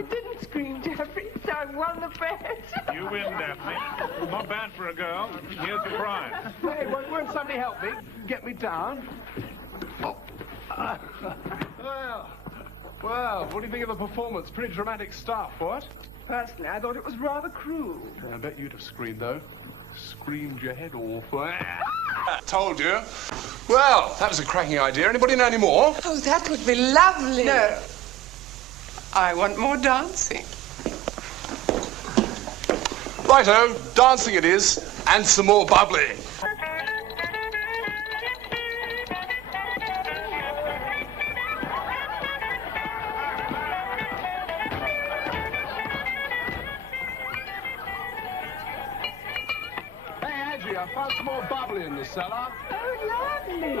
I didn't scream, Jeffrey, so I won the bet. You win, Daphne. Not bad for a girl. Here's your prize. Hey, won't somebody help me? Get me down. Oh. Well, what do you think of the performance? Pretty dramatic stuff, what? Personally, I thought it was rather cruel. I bet you'd have screamed, though. Screamed your head off. Told you. Well, that was a cracking idea. Anybody know any more? Oh, that would be lovely. No. I want more dancing. Righto, dancing it is, and some more bubbling. I found some more bubbly in the cellar. Oh, lovely.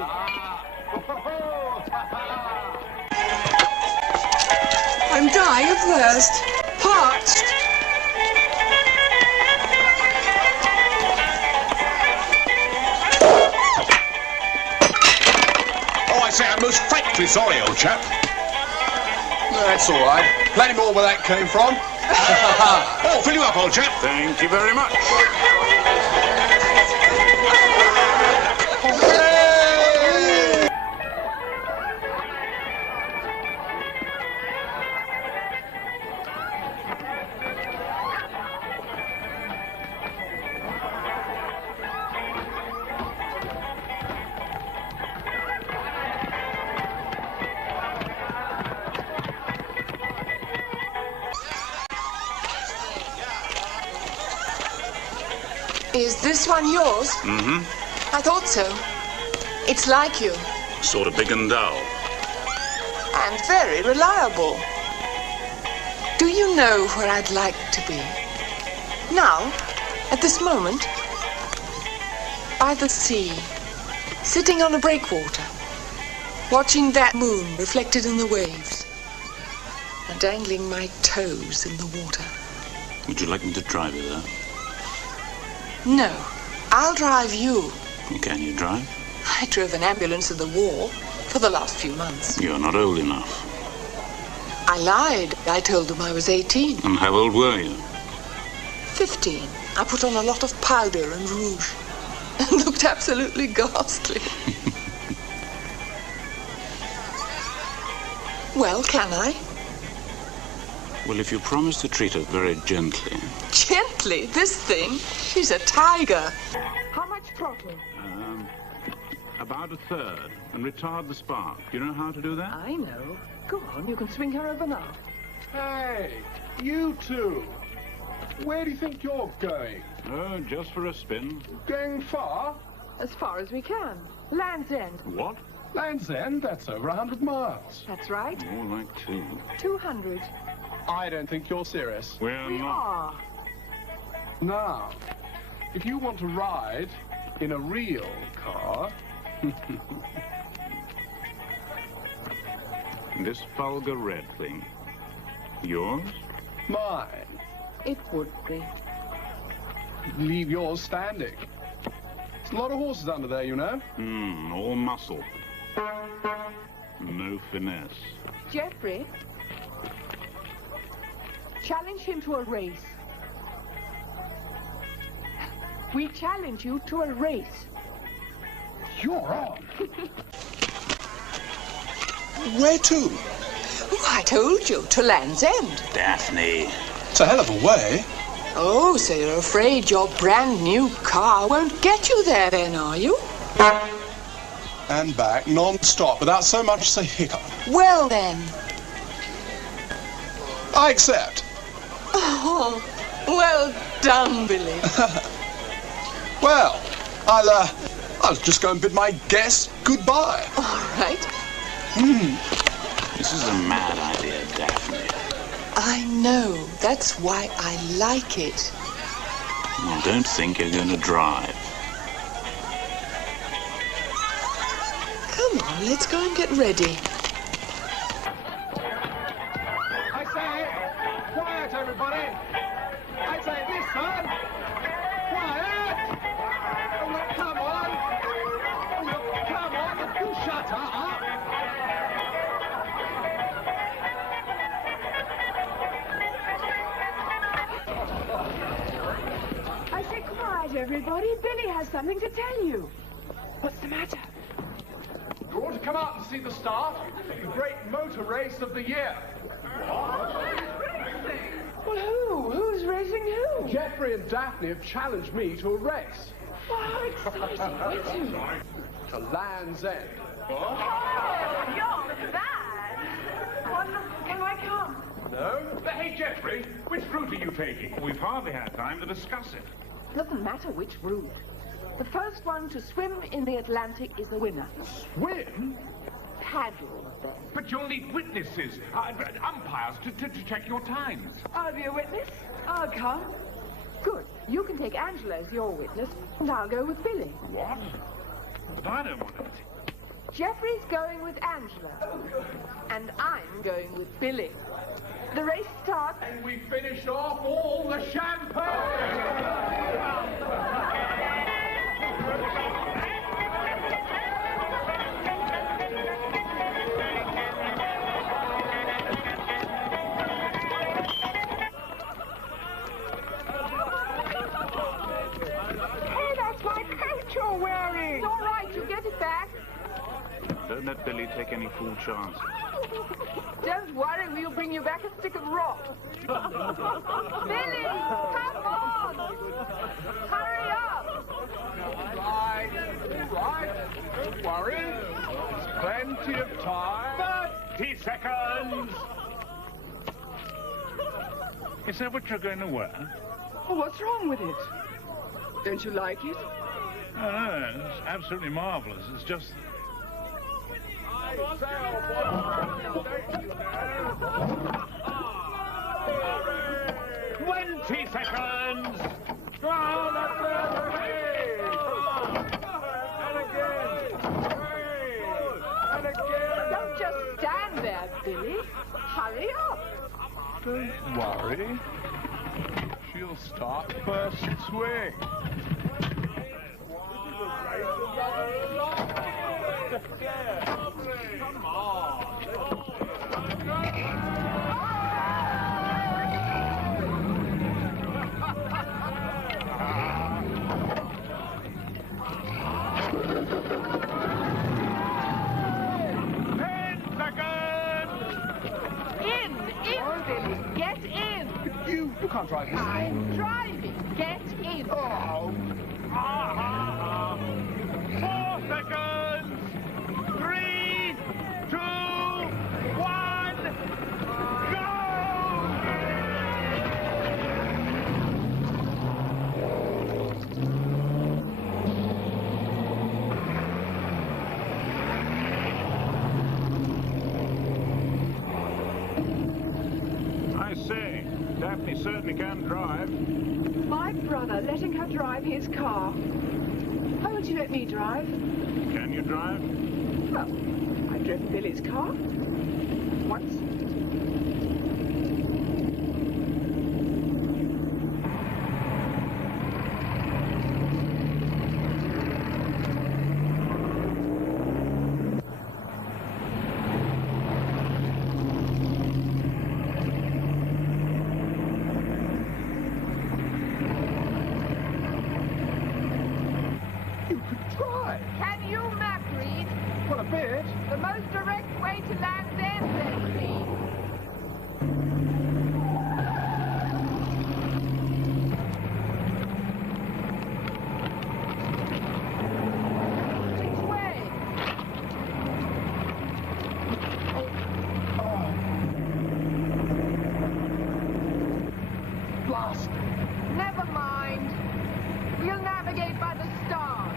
I'm dying of thirst. Parched. Oh, I say, I'm most frightfully sorry, old chap. No, that's all right. Plenty more where that came from. Oh, fill you up, old chap. Thank you very much. Is this one yours? Mm-hmm. I thought so. It's like you. Sort of big and dull. And very reliable. Do you know where I'd like to be? Now, at this moment, by the sea, sitting on a breakwater, watching that moon reflected in the waves, and dangling my toes in the water. Would you like me to drive you there? No, I'll drive you. Can you drive? I drove an ambulance in the war for the last few months. You're not old enough. I lied. I told them I was 18. And how old were you? 15. I put on a lot of powder and rouge and looked absolutely ghastly. Well, can I? Well, if you promise to treat her very gently. Gently? This thing? She's a tiger. How much throttle? About a third. And retard the spark. Do you know how to do that? I know. Go on, you can swing her over now. Hey, you two. Where do you think you're going? Oh, just for a spin. Going far? As far as we can. Land's End. What? Land's End? That's over 100 miles. That's right. More like 2. 200. I don't think you're serious. We're We not. are. Now, if you want to ride in a real car... This vulgar red thing. Yours? Mine. It would be. Leave yours standing. There's a lot of horses under there, you know. All muscle. No finesse. Jeffrey, challenge him to a race. We challenge you to a race. You're on. Where to? Oh, I told you, to Land's End. Daphne. It's a hell of a way. Oh, so you're afraid your brand new car won't get you there then, are you? And back, non-stop, without so much as a hiccup. Well then. I accept. Oh, well done, Billy. Well, I'll just go and bid my guests goodbye. All right. This is a mad idea, Daphne. I know. That's why I like it. Well, don't think you're going to drive. Come on, let's go and get ready. I say, quiet, everybody. I say, listen. Quiet. Oh, look, come on. Oh, look, come on. Look, you shut up. everybody. Billy has something to tell you. What's the matter? You ought to come out and see the start. The great motor race of the year. Well, who? Who's racing who? Geoffrey and Daphne have challenged me to a race. Wow, how exciting. Where to? To Land's End. Oh, you're bad. Well, can I come? No? Hey, Geoffrey, which route are you taking? We've hardly had time to discuss it. Doesn't matter which route. The first one to swim in the Atlantic is the winner. Swim? Paddle, then. But you'll need witnesses, umpires, to check your times. I'll be a witness. I'll come. Good. You can take Angela as your witness, and I'll go with Billy. What? But I don't want anything. Jeffrey's going with Angela, and I'm going with Billy. The race starts... And we finish off all the champagne! Hey, that's my coat you're wearing! It's all right, you get it back. Don't let Billy take any fool chances. Don't worry, we'll bring you back a stick of rock. Billy, come on! Hurry up! Right, don't worry. There's plenty of time. 30 seconds! Is that what you're going to wear? Oh, what's wrong with it? Don't you like it? No, it's absolutely marvelous. It's just... 20 seconds! Oh, that's it! And again! And again! Don't just stand there, Billy. Hurry up! Don't worry. She'll start first swing. Come on. Get in! You can't drive this. I'm driving. Get in. Oh. 4 seconds! 3, 2, 1, go! I say, Daphne certainly can drive. My brother letting her drive his car. Why won't you let me drive? Can you drive? Well, I've driven Billy's car. Once. Can you map read? Well, a bit. The most direct way to Land's End, then, please. Which way? Blast. Never mind. We'll navigate by the stars.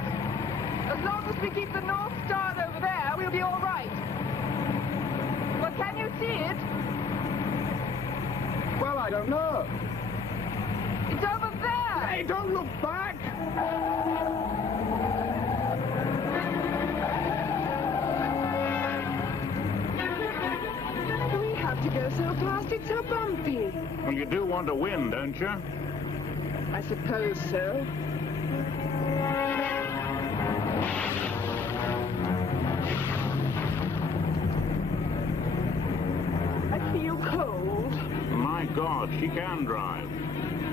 As long as we keep the North Star over there, we'll be all right. But can you see it? Well, I don't know. It's over there. Hey, don't look back. We have to go so fast, it's so bumpy. Well, you do want to win, don't you? I suppose so. I feel cold. My God, she can drive.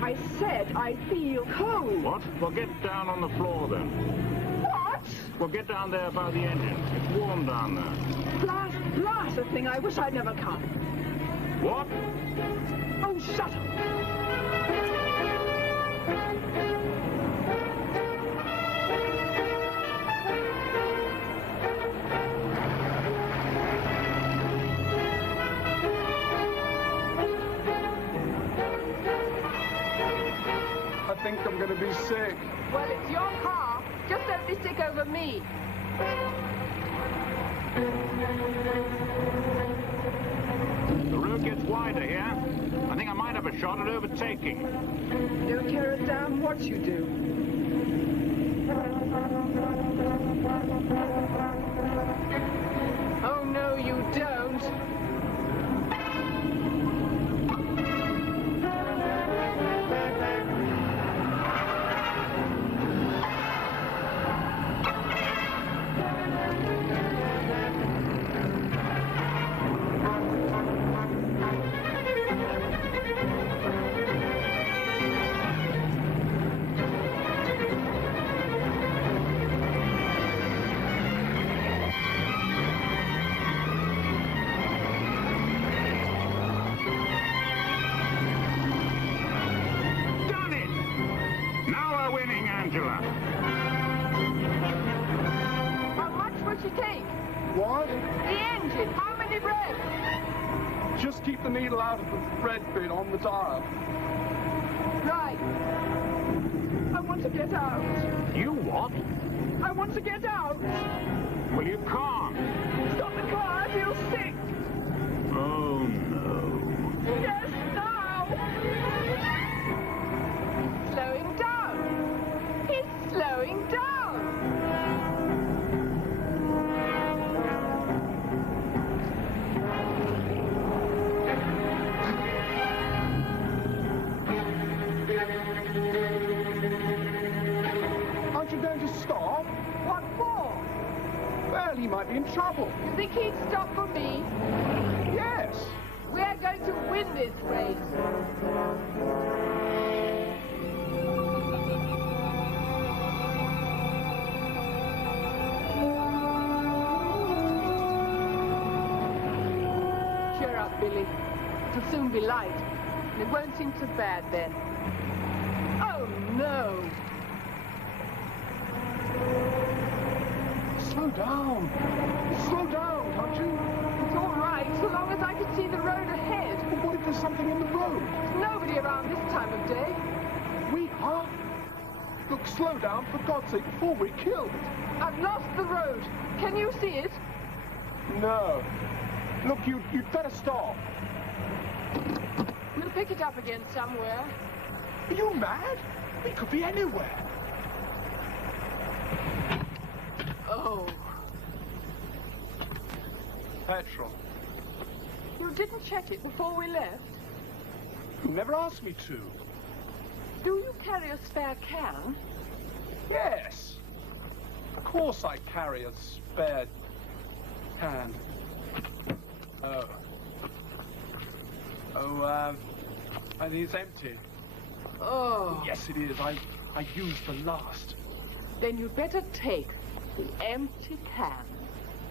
I said I feel cold. What? Well, get down on the floor then. What? Well, get down there by the engine. It's warm down there. Blast the thing. I wish I'd never come. What? Oh, shut up. I think I'm going to be sick. Well, it's your car. Just don't be sick over me. The road gets wider here. I think I might have a shot at overtaking. Don't care a damn what you do. Oh, no, you don't. How much will she take? What? The engine. How many revs? Just keep the needle out of the thread bit on the dial. Right. I want to get out. You what? I want to get out. Well, you can't. Stop the car. I feel sick. Oh, no. Yes, now. Slowing down. He's slowing down. Aren't you going to stop? What for? Well, he might be in trouble. You think he'd stop for me? Yes. We are going to win this race. Cheer up, Billy. It'll soon be light. And it won't seem so bad then. Oh, no. Slow down. Slow down, can't you? It's all right, so long as I can see the road ahead. But what if there's something on the road? There's nobody around this time of day. We are. Look, slow down, for God's sake, before we're killed. I've lost the road. Can you see it? No. Look, you'd better stop. We'll pick it up again somewhere. Are you mad? We could be anywhere. Oh. Petrol. You didn't check it before we left? You never asked me to. Do you carry a spare can? Yes. Of course I carry a spare can. Oh. Oh, and it's empty. Oh. Yes, it is. I used the last. Then you'd better take the empty can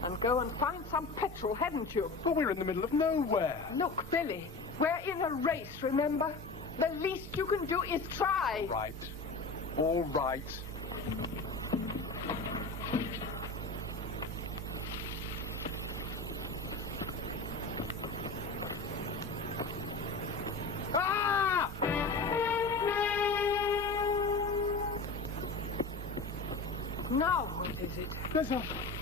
and go and find some petrol, hadn't you? But we're in the middle of nowhere. Look, Billy, we're in a race, remember? The least you can do is try. Right. All right. Ah! Now what is it?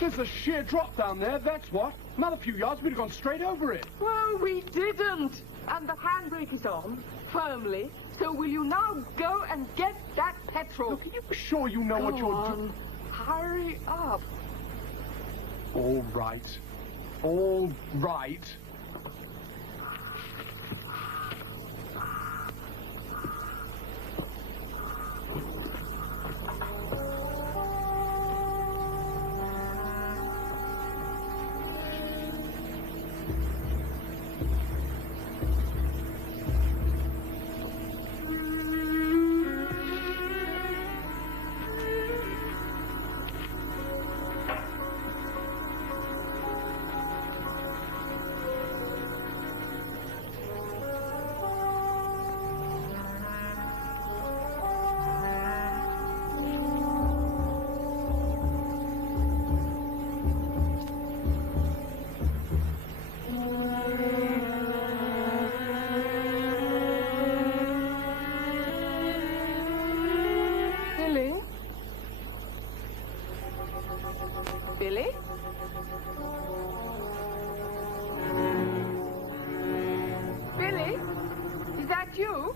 There's a sheer drop down there, that's what. Another few yards, we'd have gone straight over it. Well, we didn't. And the handbrake is on, firmly. So will you now go and get that petrol? Look, are you sure you know what Go you're on. doing? Hurry up. All right. All right. Billy? Billy? Is that you?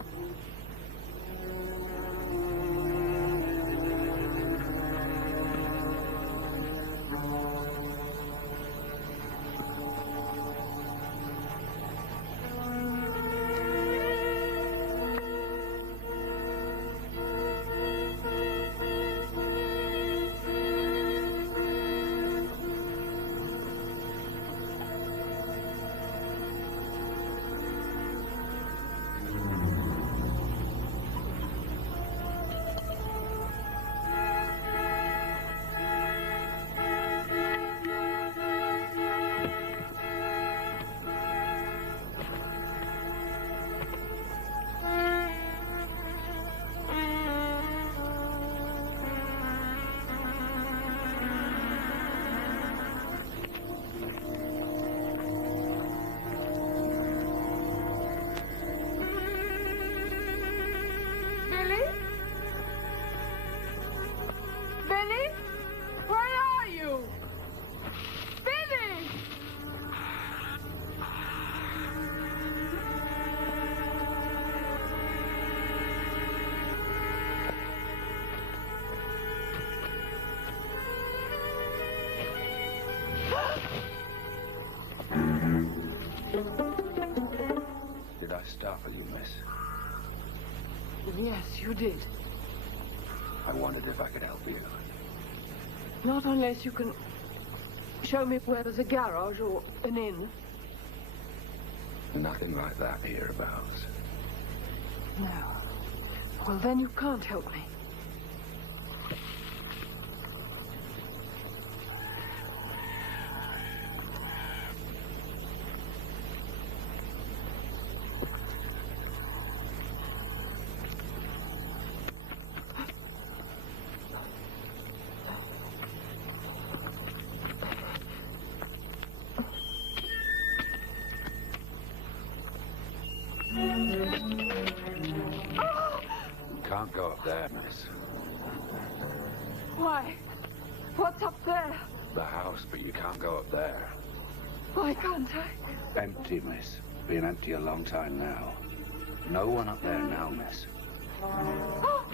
Billy? Where are you? Billy! Did I startle you, miss? Yes, you did. I wondered if I could help you. Not unless you can show me where there's a garage or an inn. Nothing like that hereabouts. No. Well, then you can't help me. Can't go up there, miss. Why? What's up there? The house, but you can't go up there. Why can't I? Empty, miss. Been empty a long time now. No one up there now, miss. Oh!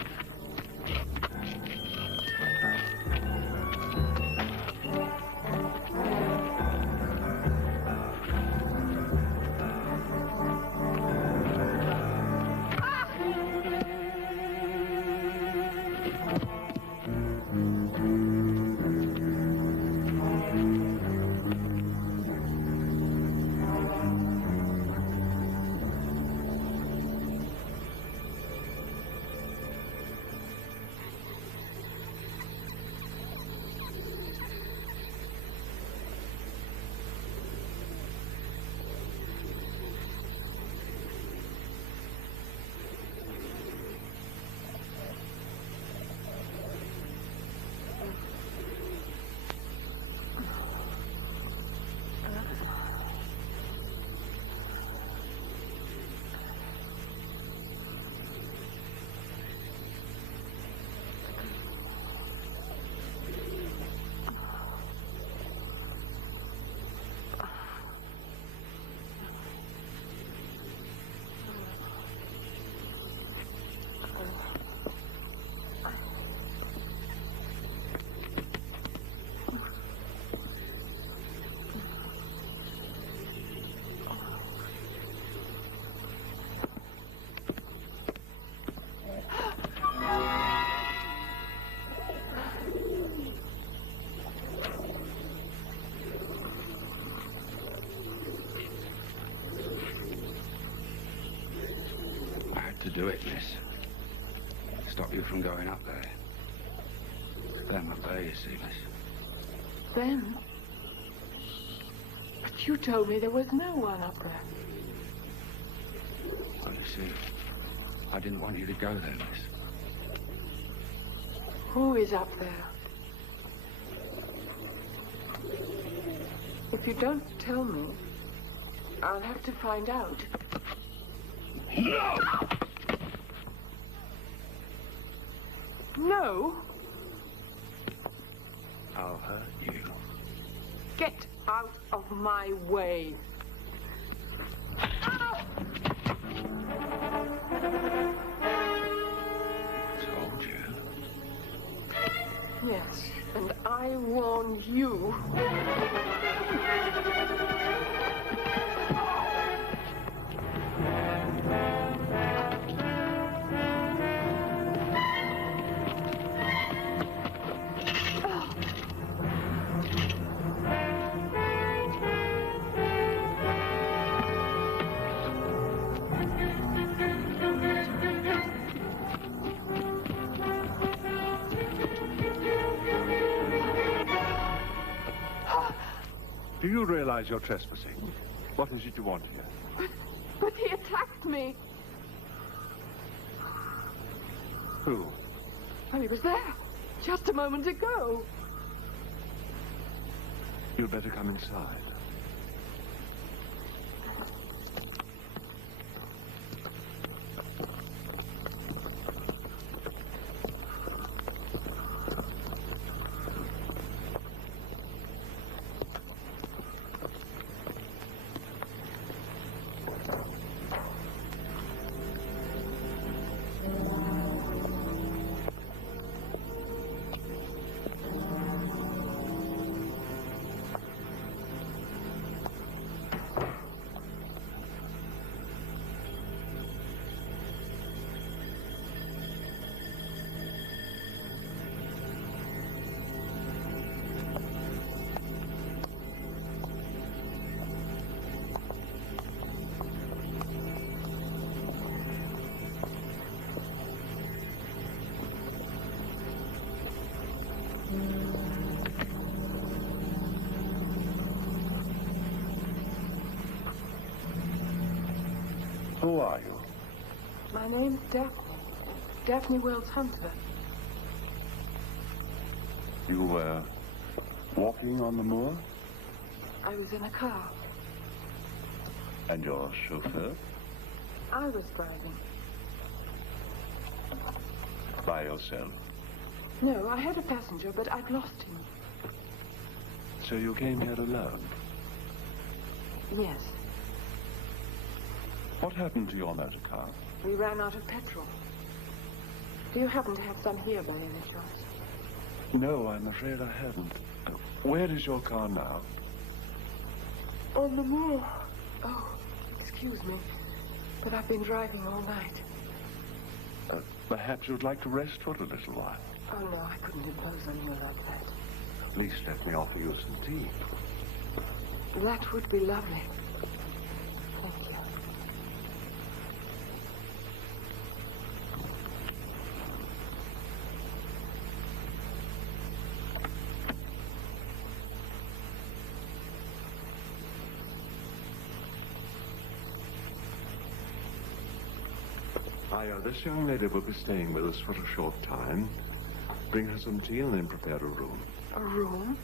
To do it, miss. Stop you from going up there. Them up there, you see, miss. Them? But you told me there was no one up there. Well, you see, I didn't want you to go there, miss. Who is up there? If you don't tell me, I'll have to find out. No! No? I'll hurt you. Get out of my way. Told you. Yes, and I warned you. Do you realize you're trespassing? What is it you want here? But he attacked me. Who? Well, he was there just a moment ago. You'd better come inside. Who are you? My name's Daphne. Daphne Wells Hunter. You were walking on the moor? I was in a car. And your chauffeur? I was driving. By yourself? No, I had a passenger, but I'd lost him. So you came here alone? Yes, What happened to your motor car? we ran out of petrol. Do you happen to have some here by any chance? No, I'm afraid I haven't. Where is your car now? On the moor. Oh, excuse me, but I've been driving all night. Perhaps you'd like to rest for a little while. Oh, no, I couldn't impose on you like that. At least let me offer you some tea. That would be lovely. Thank you. This young lady will be staying with us for a short time. Bring her some tea and then prepare a room. A room?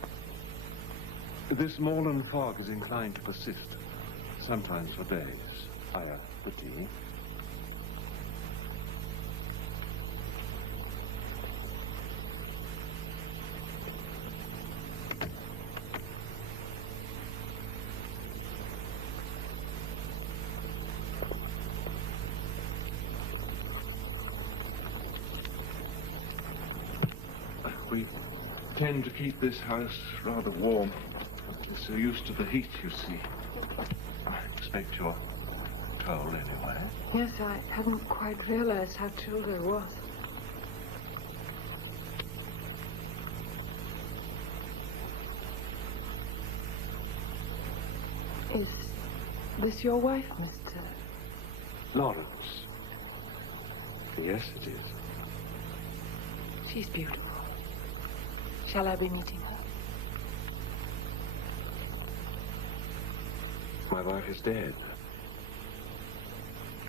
This moorland fog is inclined to persist, sometimes for days. The tea. We tend to keep this house rather warm. We're so used to the heat, you see. I expect you're cold anyway. Yes, I hadn't quite realized how chilled I was. Is this your wife, Mr. Lawrence. Yes, it is. She's beautiful. Shall I be meeting her? My wife is dead.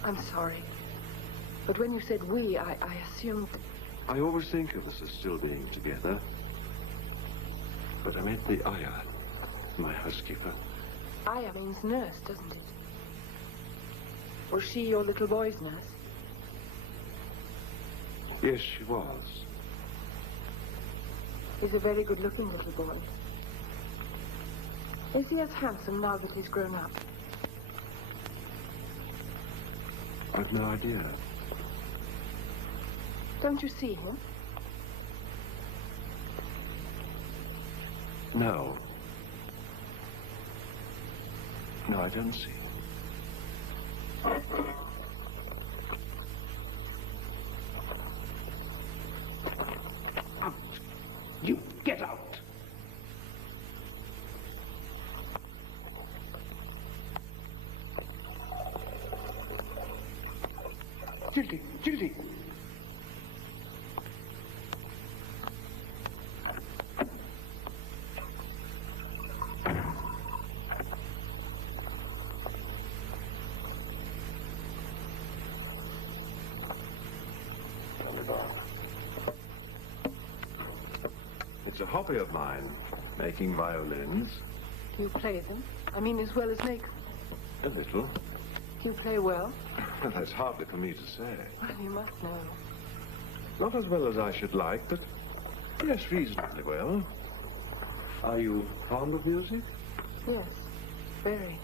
I'm sorry. But when you said we, I assumed... I always think of us as still being together. But I meant the Aya, my housekeeper. Aya means nurse, doesn't it? Was she your little boy's nurse? Yes, she was. He's a very good-looking little boy. Is he as handsome now that he's grown up? I've no idea. Don't you see him? No. No, I don't see. You get out! Gildy, Gildy! It's a hobby of mine, making violins. Do you play them? I mean, as well as make them? A little. Do you play well? That's hardly for me to say. Well, you must know. Not as well as I should like, but yes, reasonably well. Are you fond of music? Yes, very.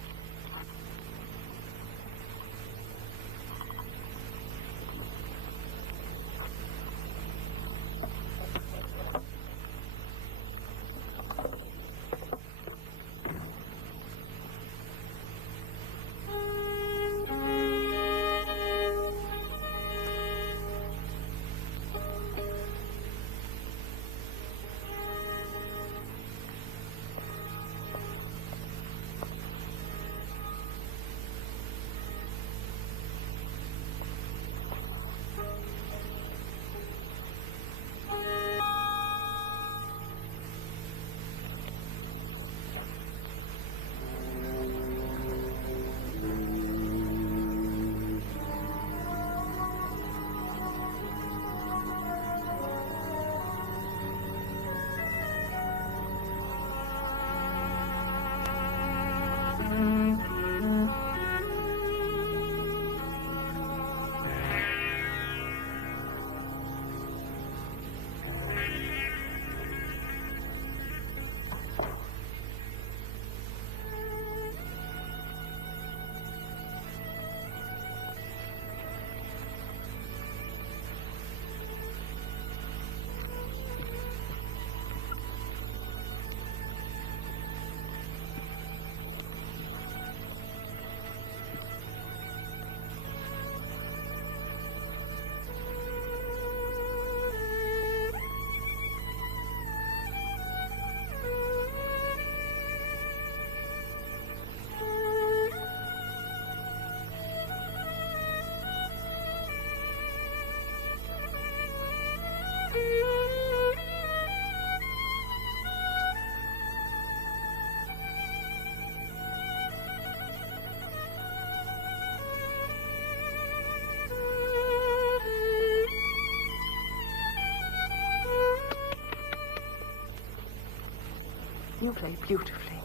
You play beautifully.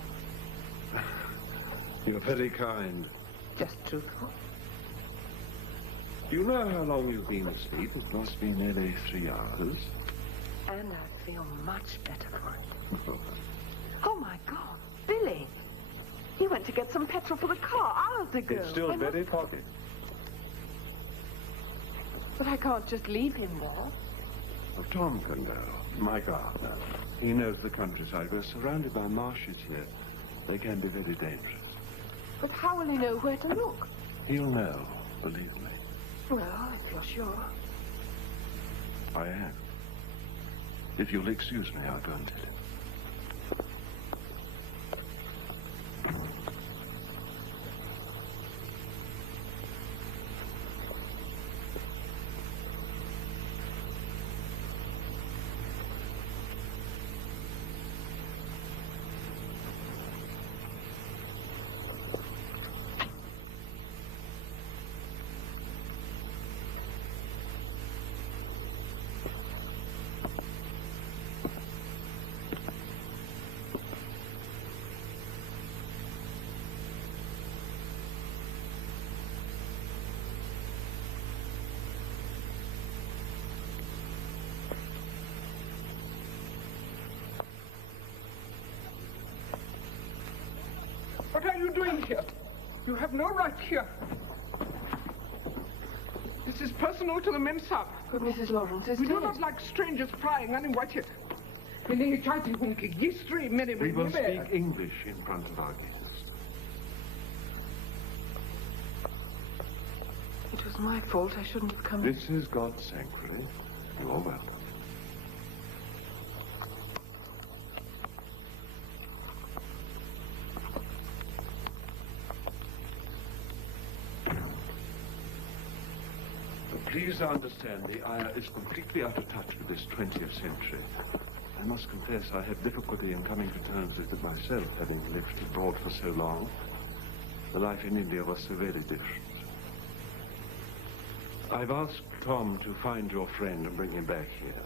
You're very kind. Just truthful. Do you know how long you've been asleep? It must be nearly 3 hours. And I feel much better for it. Oh, my God. Billy. He went to get some petrol for the car hours ago. It's still very foggy. But I can't just leave him there. Oh, Tom can go. My gardener. He knows the countryside. We're surrounded by marshes here. They can be very dangerous. But how will he know where to look? He'll know, believe me. Well, if you're sure. I am. If you'll excuse me, I'll go and tell him. are you doing here? You have no right here. This is personal to the men's sub. But Mrs. Lawrence is We do dead. not like strangers prying uninvited. We will speak English in front of our guests. It was my fault. I shouldn't have come. This is God's sanctuary. You are welcome. Please understand, the Aya is completely out of touch with this 20th century. I must confess I have difficulty in coming to terms with it myself, having lived abroad for so long. The life in India was so very different. I've asked Tom to find your friend and bring him back here.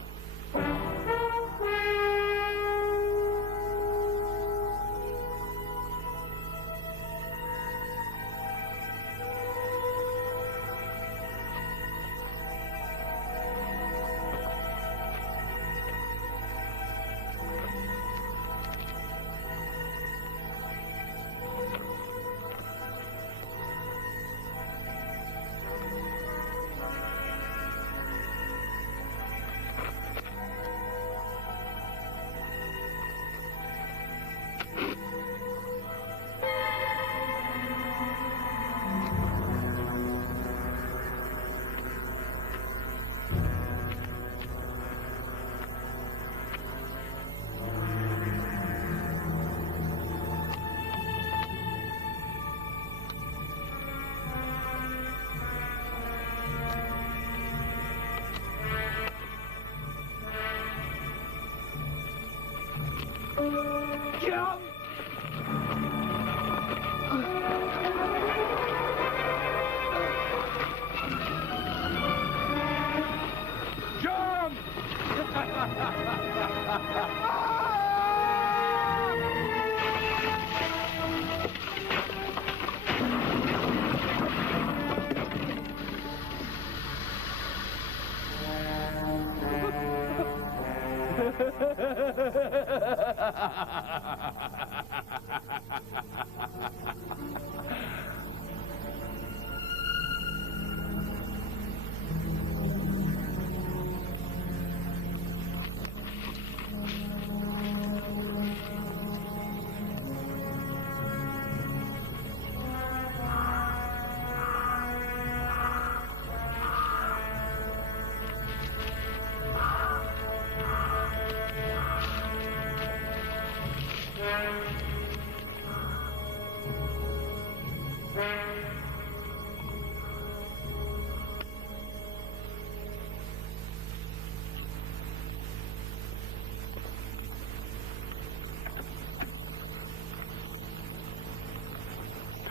Jump! Jump!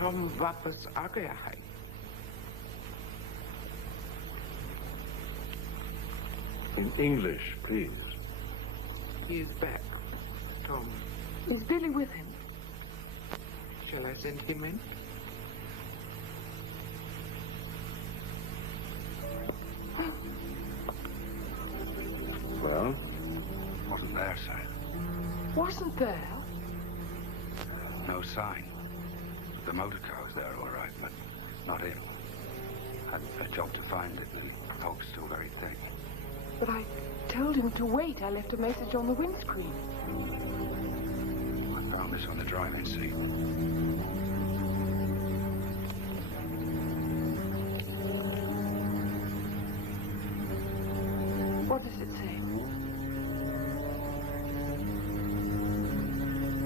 तुम वापस आ गया है। In English, please. He's back, Tom. Is Billy with him? Shall I send him in? Well? Wasn't there, sir. Wasn't there? No sign. The motor car was there, all right, but not him. Had a job to find it, and the fog's still very thick. But I told him to wait. I left a message on the windscreen. I found this on the driving seat. What does it say?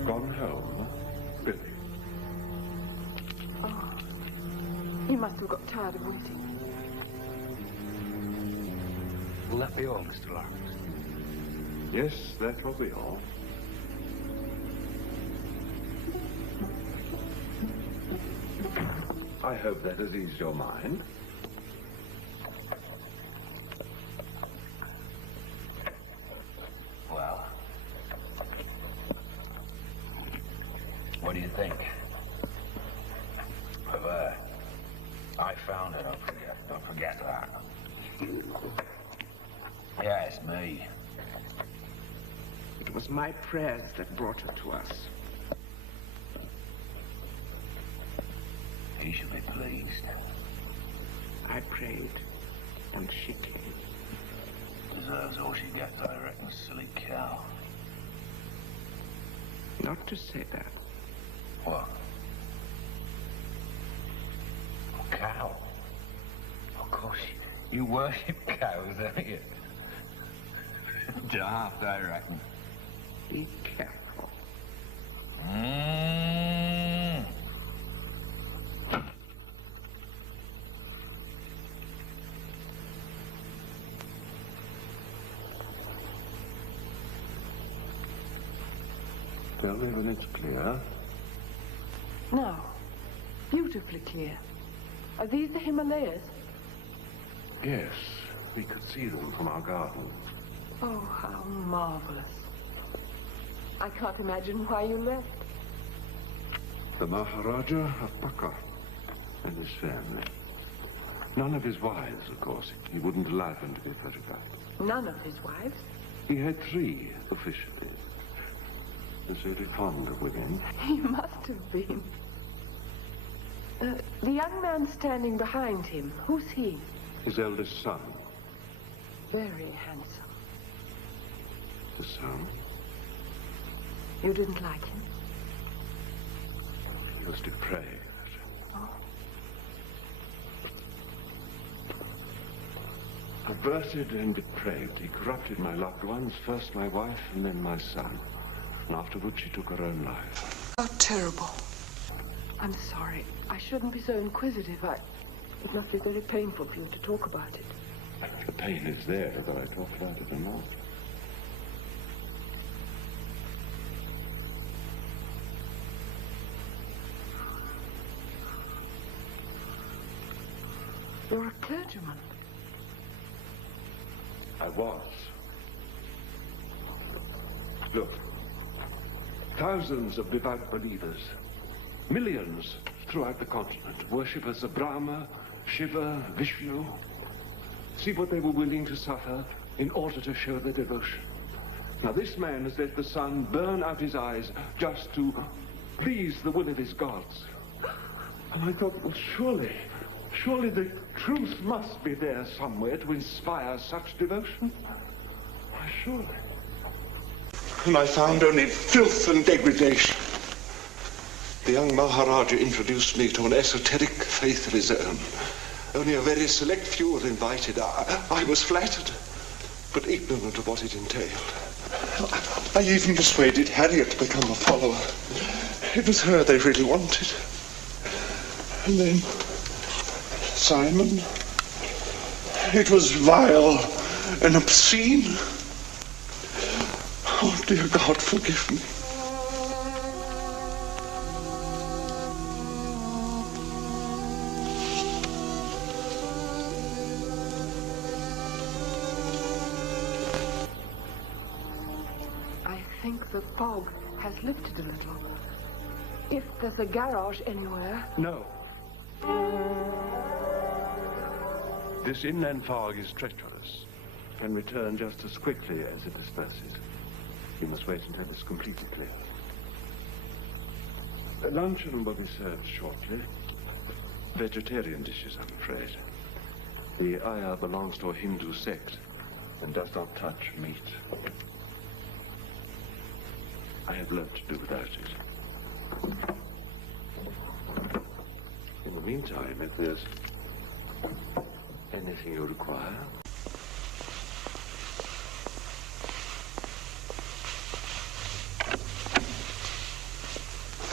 Gone home, Billy. Oh. He must have got tired of waiting. Will that be all, Mr. Lawrence? Yes, that will be all. I hope that has eased your mind. Well, what do you think? I found it, don't forget that. Yeah, it's me. It was my prayers that brought her to us. she'll be pleased. I prayed, and she came. Deserves all she gets, I reckon, silly cow. Not to say that. What? A cow? Of course, you worship cows, don't you? Daft, I reckon. Be careful. Tell me when it's clear. Now, beautifully clear. Are these the Himalayas? Yes, we could see them from our garden. Oh, how marvelous. I can't imagine why you left. The Maharaja of Paka and his family. None of his wives, of course. He wouldn't allow them to be photographed. None of his wives? He had 3, officially. And so did fond of women. He must have been. The young man standing behind him, who's he? His eldest son. Very handsome. The son? You didn't like him? He was depraved. Perverted and depraved. He corrupted my loved ones, first my wife and then my son. And afterwards she took her own life. How terrible. I'm sorry. I shouldn't be so inquisitive. It must be very painful for you to talk about it. The pain is there, whether I talk about it or not. You're a clergyman. I was. Look. Thousands of devout believers, millions throughout the continent, worshippers of Brahma, Shiva, Vishnu. See what they were willing to suffer in order to show their devotion. Now this man has let the sun burn out his eyes just to please the will of his gods. And I thought, well, surely the truth must be there somewhere to inspire such devotion. Why, surely. And I found only filth and degradation. The young Maharaja introduced me to an esoteric faith of his own. Only a very select few were invited. I was flattered, but ignorant of what it entailed. I even persuaded Harriet to become a follower. It was her they really wanted. And then Simon. It was vile and obscene. Oh, dear God, forgive me. I think the fog has lifted a little. If there's a garage anywhere... No. This inland fog is treacherous. Can return just as quickly as it disperses. You must wait until it's completely clear. Luncheon will be served shortly. Vegetarian dishes, I'm afraid. The ayah belongs to a Hindu sect and does not touch meat. I have learned to do without it. In the meantime, if there's anything you require...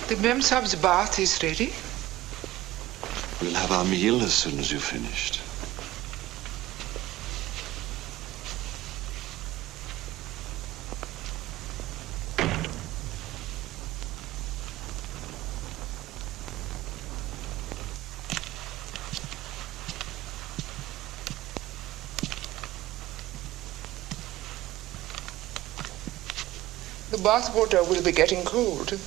The Mem Sahib's bath is ready. We'll have our meal as soon as you've finished. The bath water will be getting cold.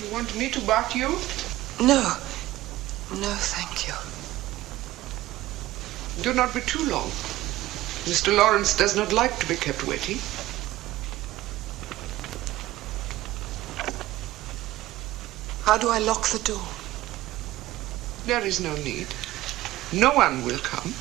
You want me to bath you? No. No, thank you. Do not be too long. Mr. Lawrence does not like to be kept waiting. How do I lock the door? There is no need. No one will come.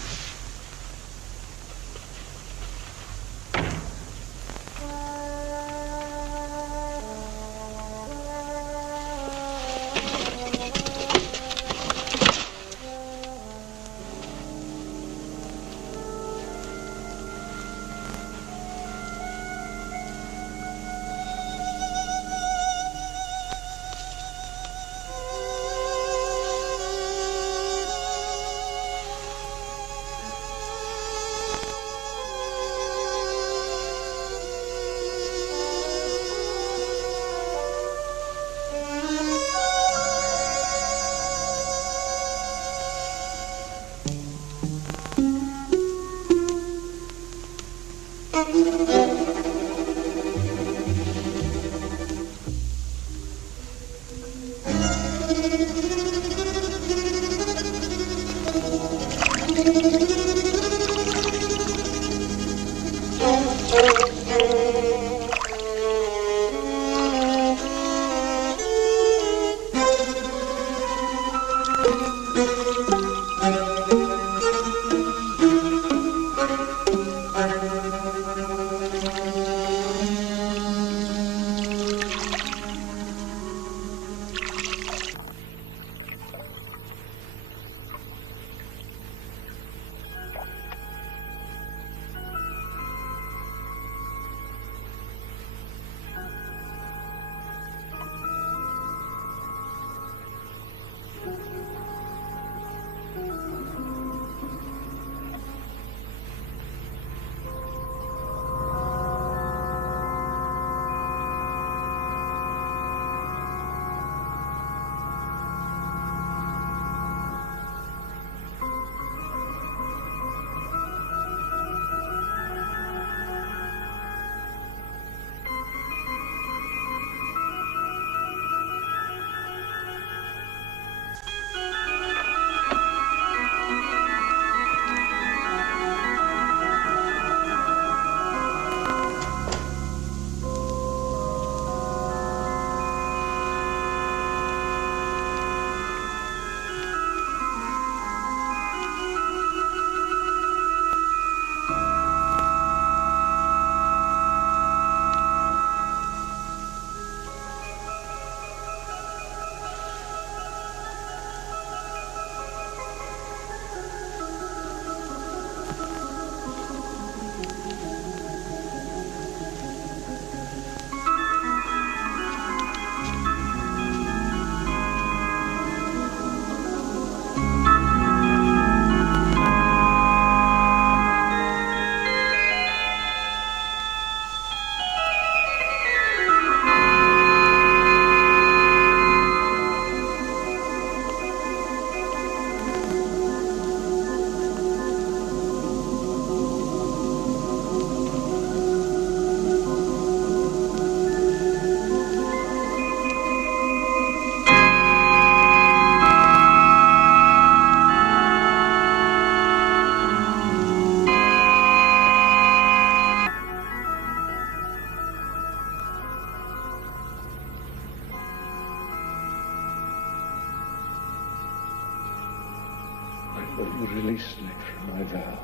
But you released me from my vow.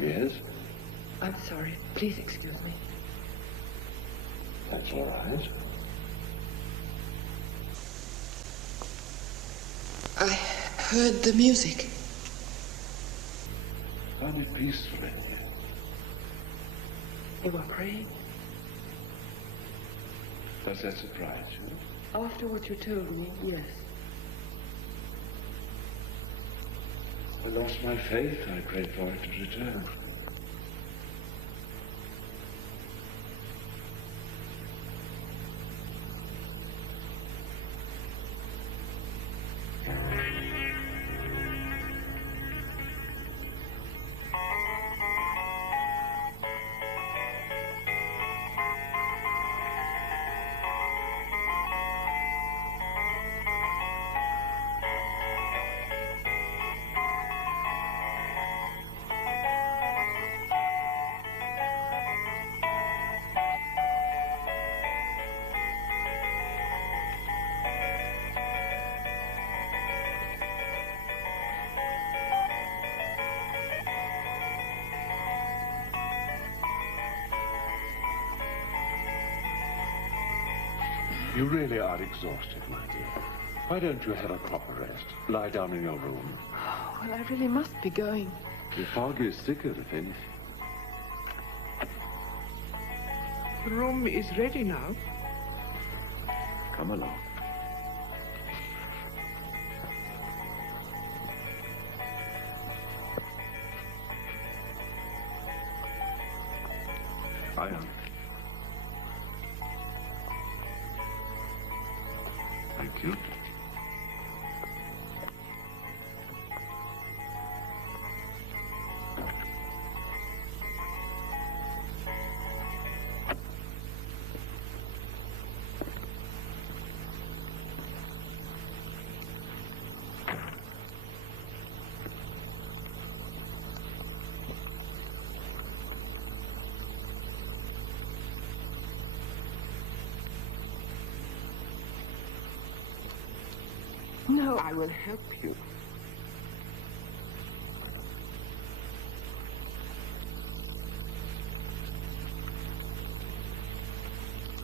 Yes? I'm sorry. Please excuse me. That's all right. I heard the music. Found it peaceful in here. You were praying? Does that surprise you? After what you told me, yes. I lost my faith. I prayed for it to return. You really are exhausted, my dear. Why don't you have a proper rest? Lie down in your room. Well, I really must be going. The fog is thicker, if anything. The room is ready now. Come along. I am. Thank you. No. I will help you.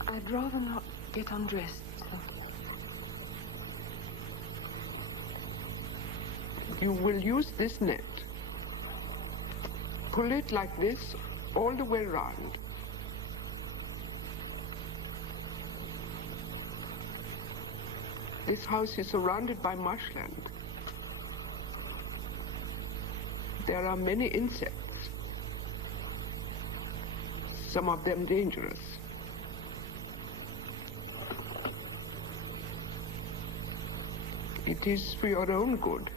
I'd rather not get undressed. You will use this net. Pull it like this all the way round. This house is surrounded by marshland. There are many insects, some of them dangerous. It is for your own good.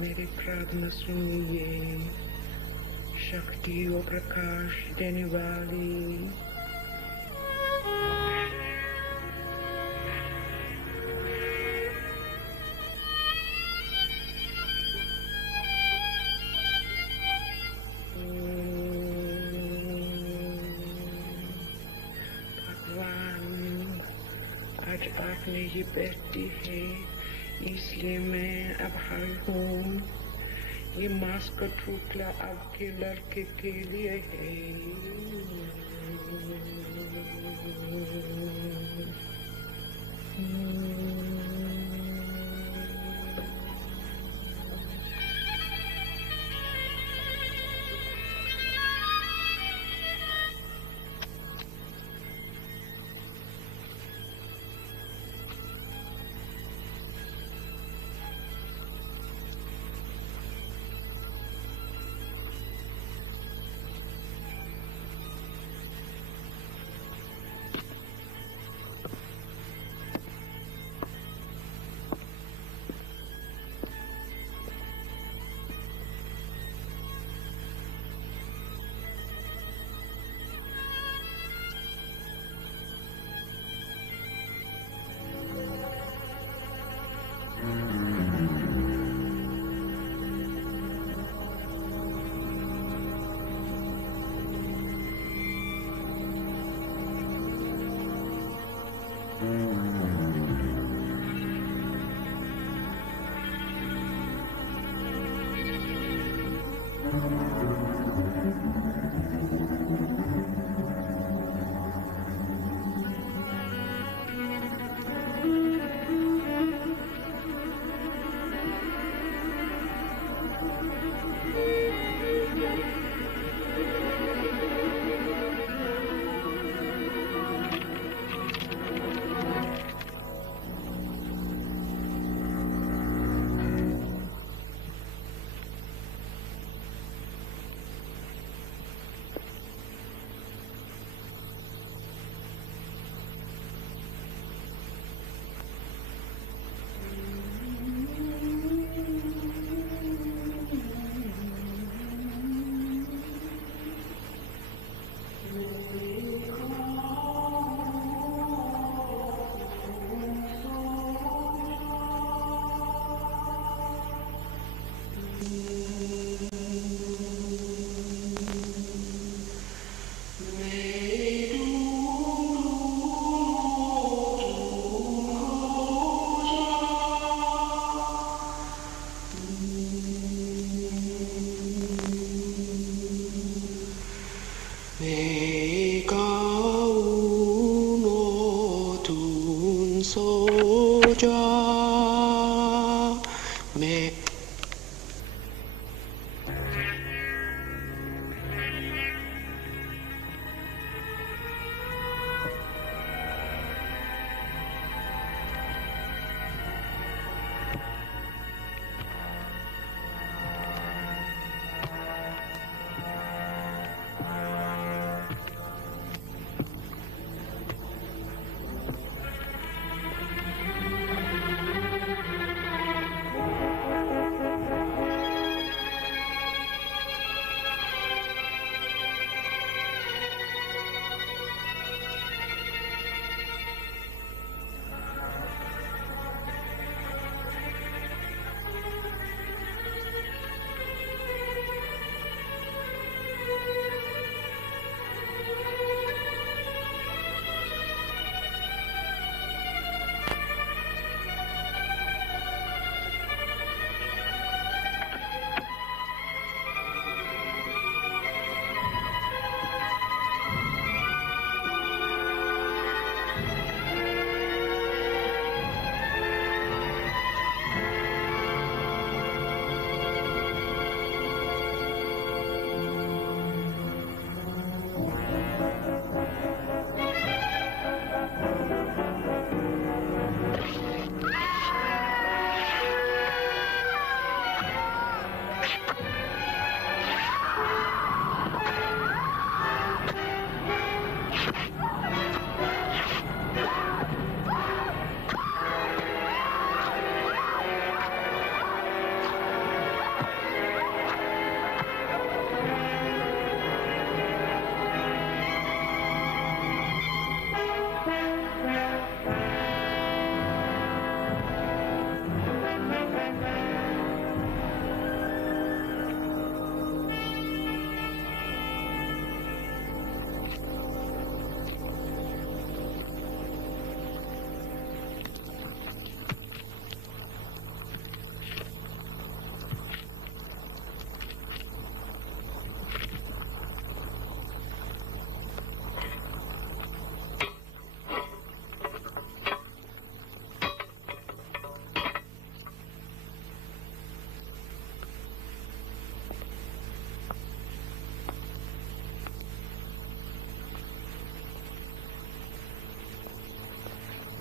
मेरे प्रार्थना सुनिए शक्ति और प्रकाश देने वाली भगवान आज आपने ये बेटी है इसलिए मैं आभारी हूँ ये मास्क का टुकड़ा आपके लड़के के लिए है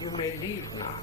You may leave now.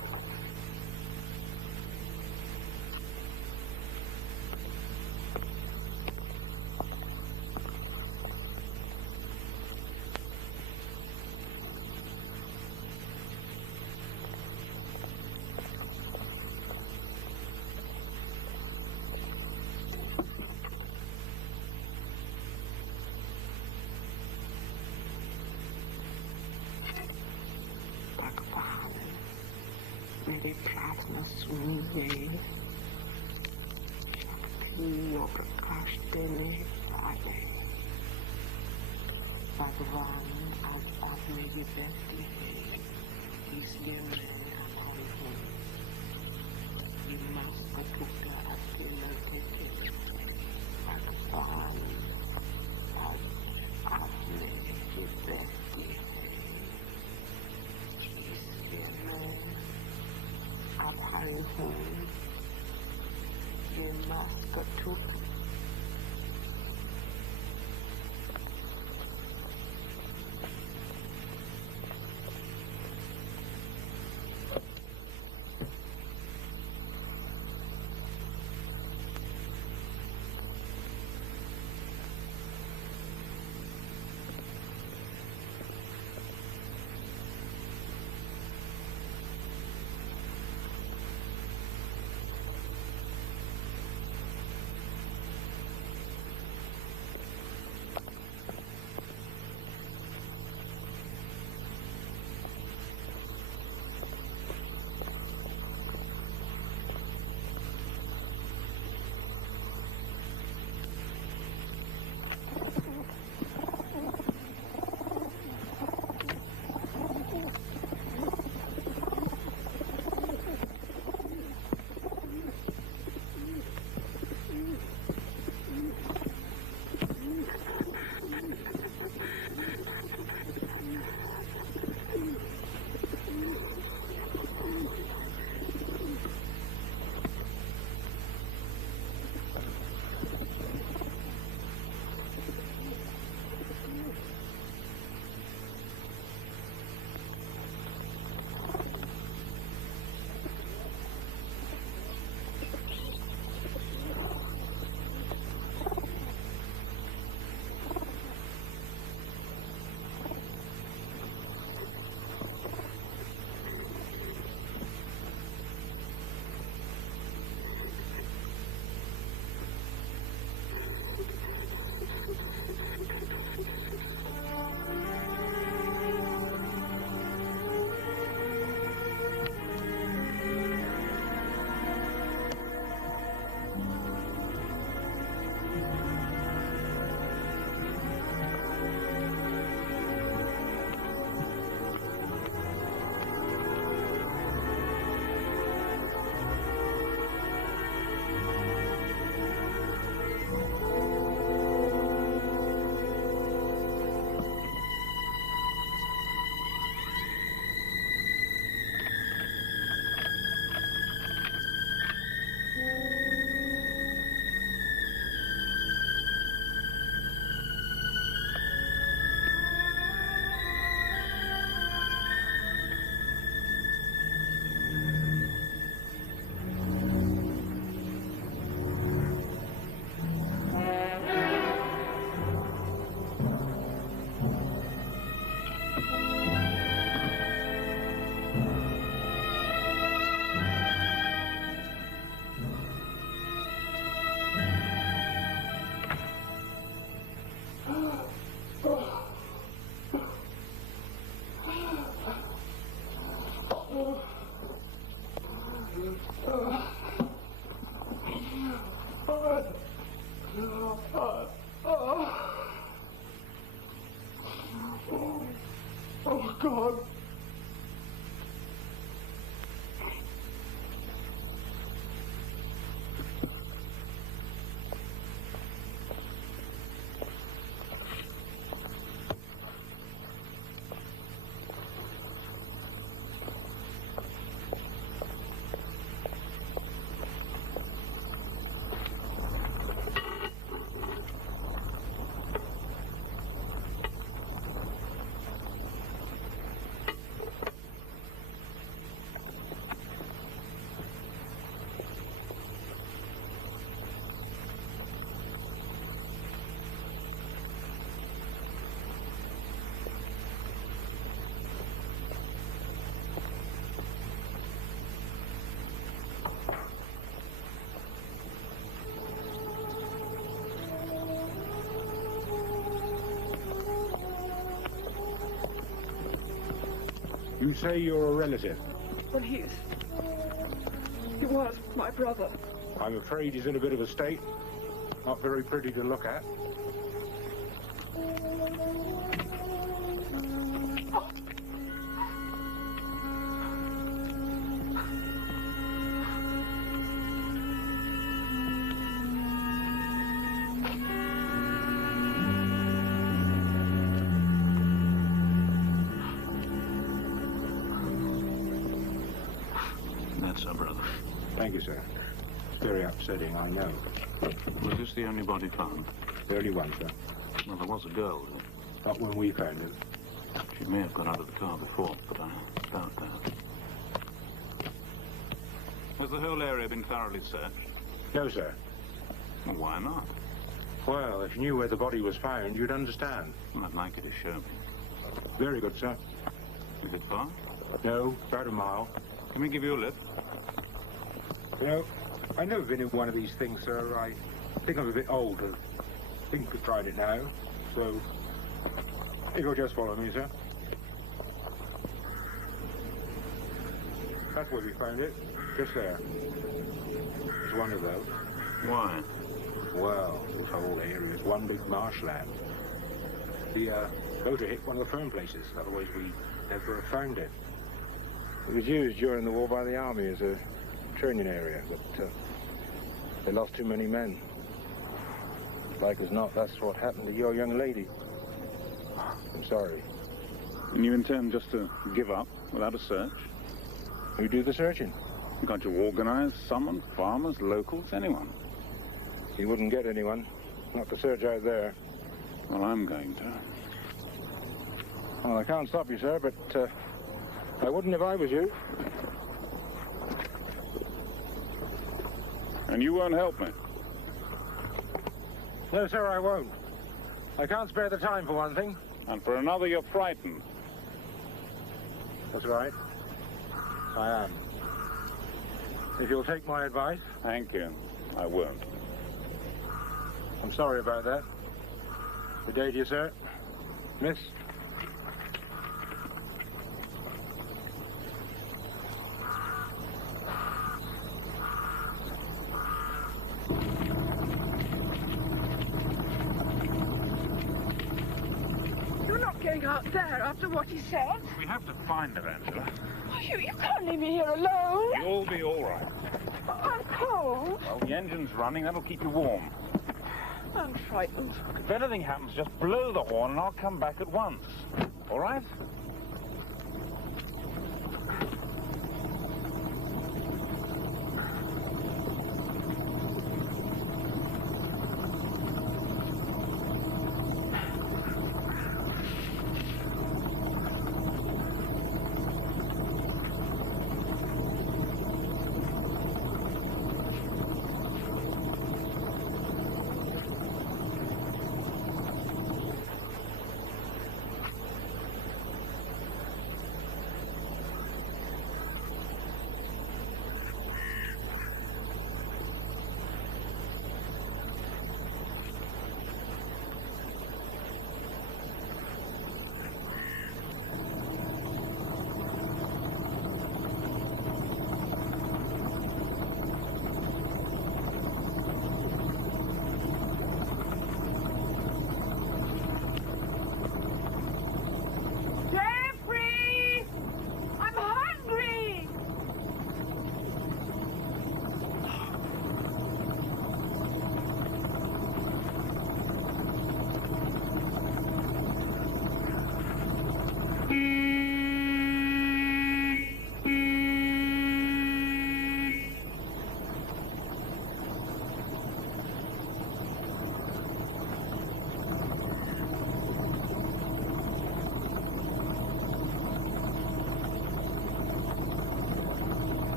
They plasma swinging. Io प्रकाशने वाले भगवान अब मेरी बेटी है, इसलिए मैं आई हूँ। ये मास्क का टुकड़ा आपके लड़के के भगवान home. You must go to. Oh, God. You say you're a relative? Well, he was my brother. I'm afraid he's in a bit of a state. Not very pretty to look at. That's our brother. Thank you, sir. It's very upsetting, I know. Was this the only body found? The only one, sir. Well, there was a girl. Not when we found her. She may have got out of the car before, but I doubt that. Has the whole area been thoroughly searched? No, sir. Well, why not? Well, if you knew where the body was found, you'd understand. Well, I'd like you to show me. Very good, sir. Is it far? No, about a mile. Can we give you a lift? You know, I've never been in one of these things, sir. I think I'm a bit old to think of trying it now. So, if you'll just follow me, sir. That's where we found it. Just there. It's wonderful, though. Why? Well, this whole area is one big marshland. The motor hit one of the firm places, otherwise we never have found it. It was used during the war by the army as a training area, but they lost too many men. Like as not, that's what happened to your young lady. I'm sorry. And you intend just to give up without a search? Who do the searching? Can't you organize someone? Farmers, locals, anyone? You wouldn't get anyone. Not to search out there. Well, I'm going to. Well, I can't stop you, sir, but I wouldn't if I was you. And you won't help me? No, sir, I won't. I can't spare the time, for one thing. And for another, you're frightened. That's right. I am. If you'll take my advice... Thank you. I won't. I'm sorry about that. Good day to you, sir. Miss? You're not going out there after what he said? We have to find her, Angela. You can't leave me here alone. You'll be all right. I'm cold. Well, the engine's running. That'll keep you warm. I'm frightened. If anything happens, just blow the horn and I'll come back at once. All right?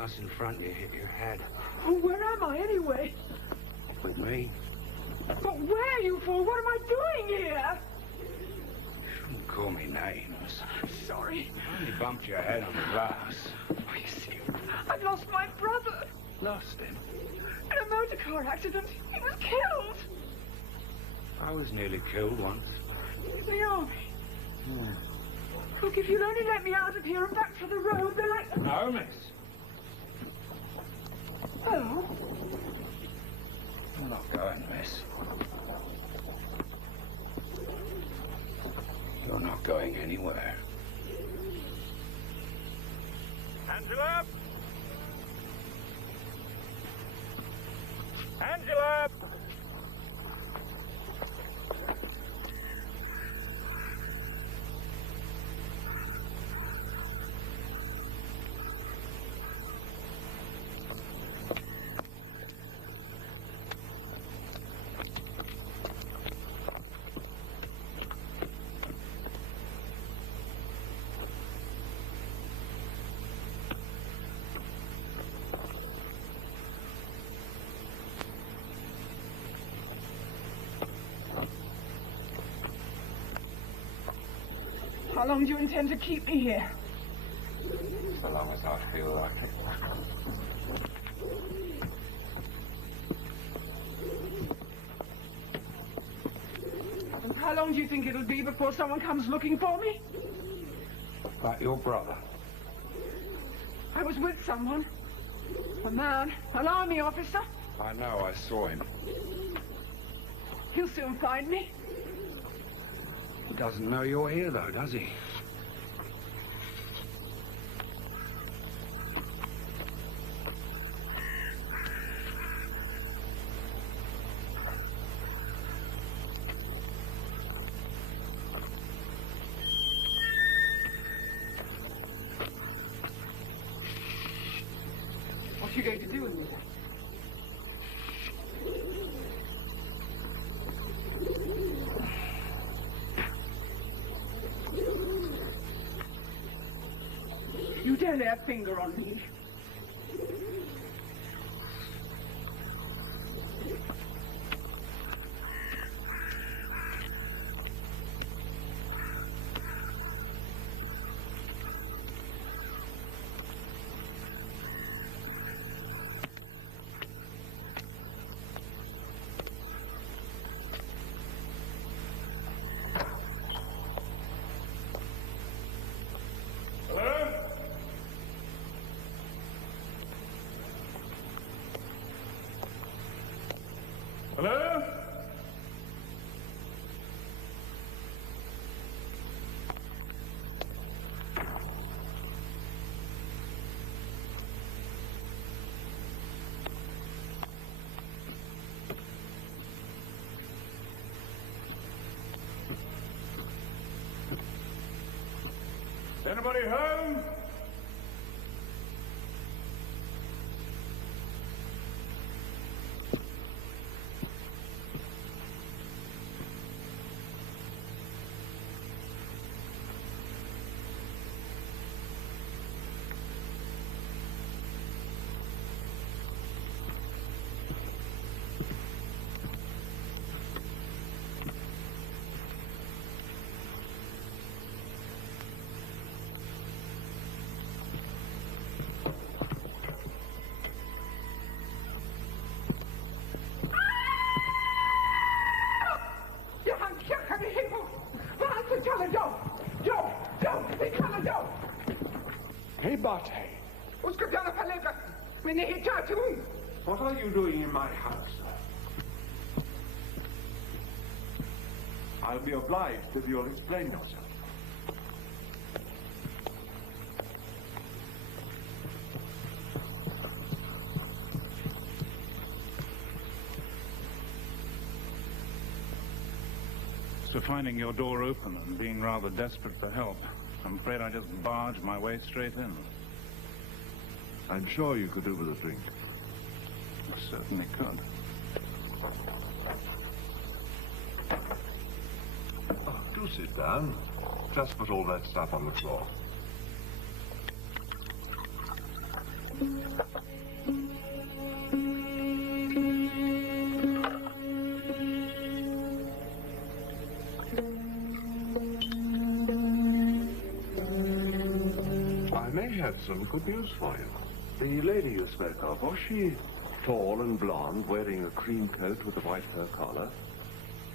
glass in front of you hit your head. Oh, where am I anyway? With me? But where are you for? What am I doing here? Shouldn't call me names. Sorry. I only bumped your head on the glass. Oh, you see, I've lost my brother. Lost him? In a motor car accident. He was killed. I was nearly killed once. In the army. Look, if you'll only let me out of here and back to the road, then I... No, miss. Hello? I'm not going, miss. You're not going anywhere. Angela? Angela! How long do you intend to keep me here? So long as I feel like it. And how long do you think it'll be before someone comes looking for me? Like your brother. I was with someone. A man, an army officer. I know, I saw him. He'll soon find me. He doesn't know you're here, though, does he? What are you going to do with me? You dare lay a finger on me. Hello? Anybody home? What are you doing in my house? I'll be obliged if you'll explain yourself. So finding your door open and being rather desperate for help, I'm afraid I just barged my way straight in. I'm sure you could do with a drink. I certainly could. Oh, do sit down. Just put all that stuff on the floor. I may have some good news for you. The lady you spoke of, was she tall and blonde, wearing a cream coat with a white fur collar?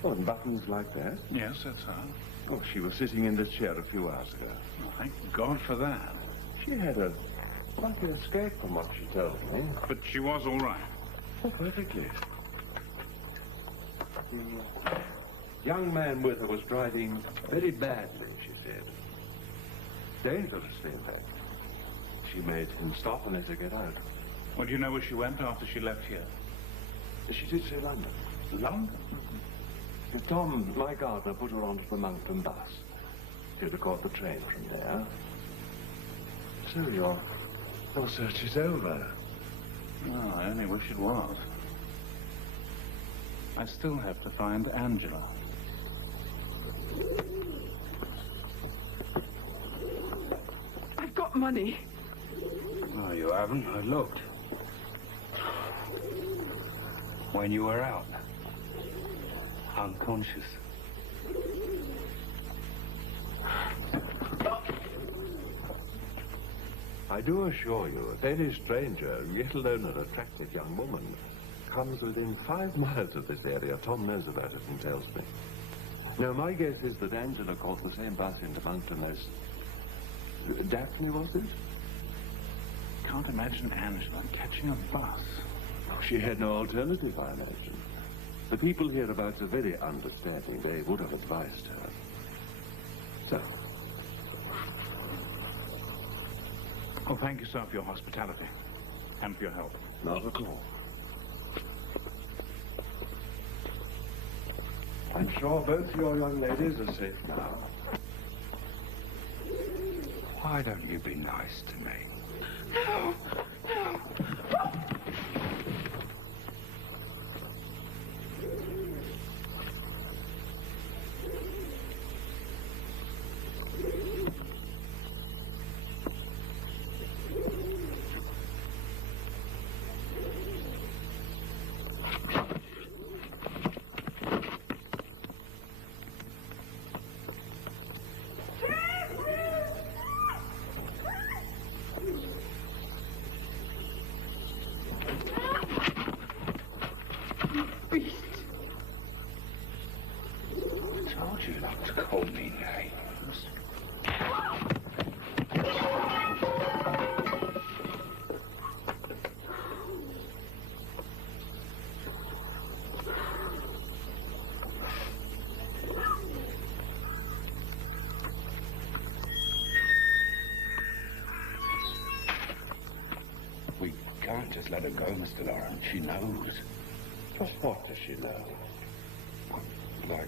Oh, and buttons like that? Yes, that's her. Oh, she was sitting in this chair a few hours ago. Oh, thank God for that. She had a quite an escape from what she told me. But she was all right. Oh, perfectly. The young man with her was driving very badly, she said. Dangerously, in fact. She made him stop and let her get out. Well, do you know where she went after she left here? She did say London. London? Tom, my gardener, put her onto the Monkton bus. He'd have caught the train from there. So your search is over. Oh, I only wish it was. I still have to find Angela. I've got money. No, you haven't. I looked. When you were out. Unconscious. I do assure you, if any stranger, yet alone an attractive young woman, comes within 5 miles of this area, Tom knows about it and tells me. Now, my guess is that Angela caught the same bus into Monkton as... Daphne, was it? Can't imagine Angela catching a bus. Oh, she had no alternative, I imagine. The people hereabouts are very understanding. They would have advised her. So... Oh, thank you, sir, for your hospitality. And for your help. Not at all. I'm sure both your young ladies are safe now. Why don't you be nice to me? No, no. Can't just let her go, Mr. Lawrence. She knows. Just what does she know? Like,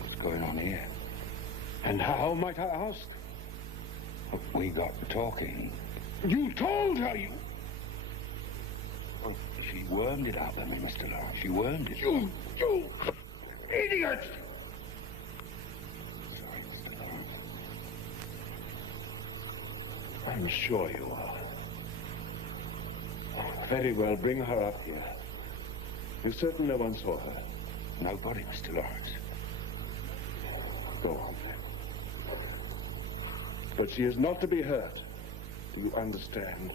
what's going on here? And how, might I ask? We got to talking. You told her you... Well, she wormed it out of me, Mr. Lawrence. She wormed it. You idiot! Sorry, Mr. Lawrence. I'm sure you are. Very well, bring her up here. You certain no one saw her? Nobody, Mr. Lawrence. Go on, then. But she is not to be hurt. Do you understand?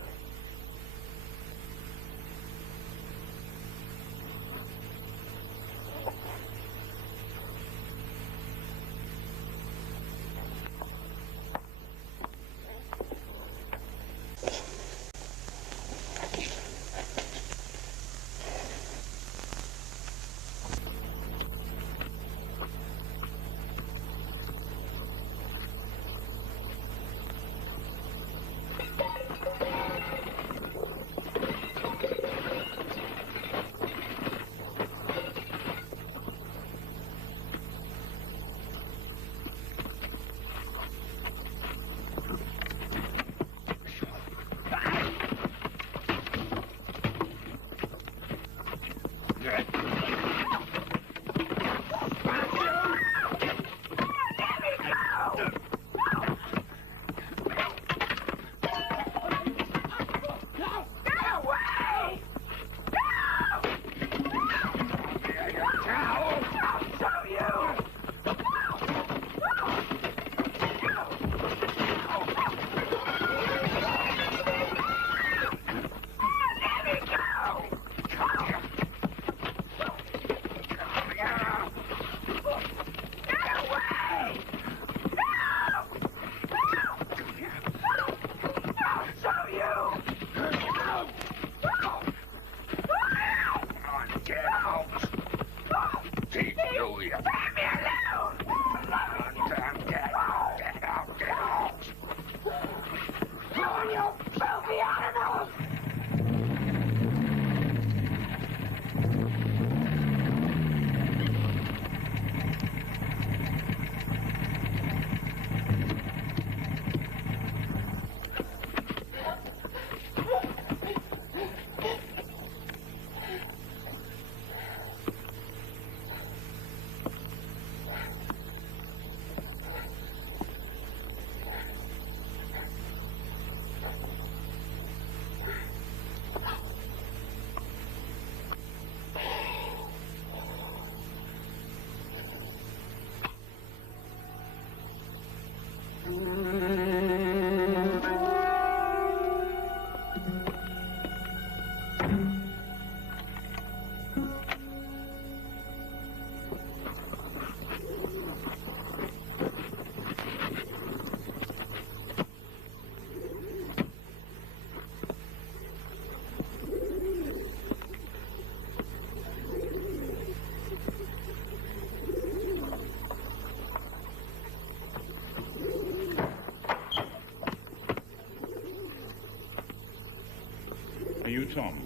Tom?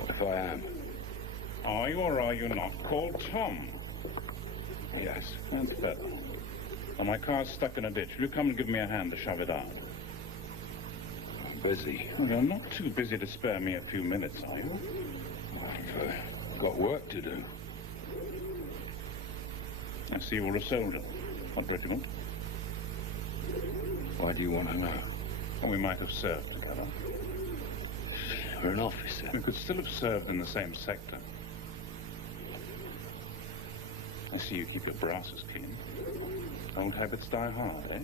What if I am? Are you or are you not called Tom? Yes. And better. Well, my car's stuck in a ditch. Will you come and give me a hand to shove it out? I'm busy. Well, you're not too busy to spare me a few minutes, are you? I've got work to do. I see you're a soldier. What regiment? Why do you want to know? Well, we might have served together. You're an officer. We could still have served in the same sector. I see you keep your brasses clean. Old habits die hard, eh?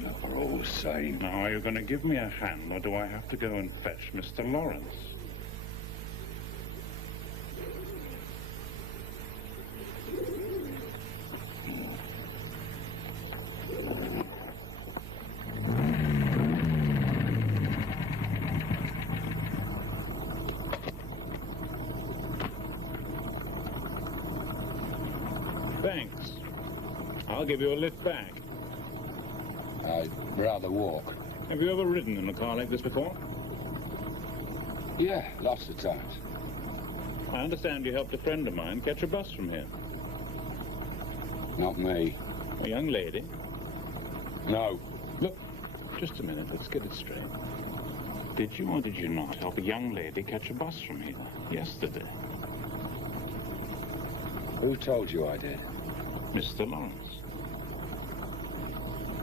You're all the same. Now, are you going to give me a hand, or do I have to go and fetch Mr. Lawrence? Thanks. I'll give you a lift back. I'd rather walk. Have you ever ridden in a car like this before? Yeah, lots of times. I understand you helped a friend of mine catch a bus from here. Not me. A young lady? No. Look, just a minute, let's get it straight. Did you or did you not help a young lady catch a bus from here yesterday? Who told you I did? Mr. Lawrence.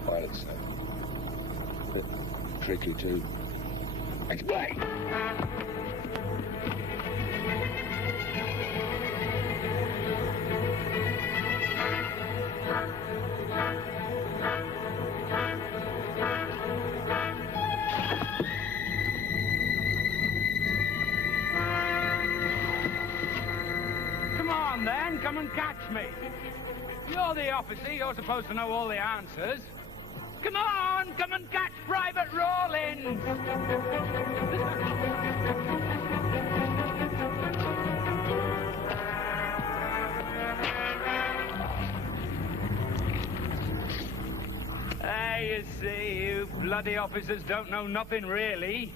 Well, it's a bit tricky to explain. Come on, then. Come and catch me. You're the officer. You're supposed to know all the answers. Come on. Come and catch Private Rawlins. Hey, you see, you bloody officers don't know nothing, really.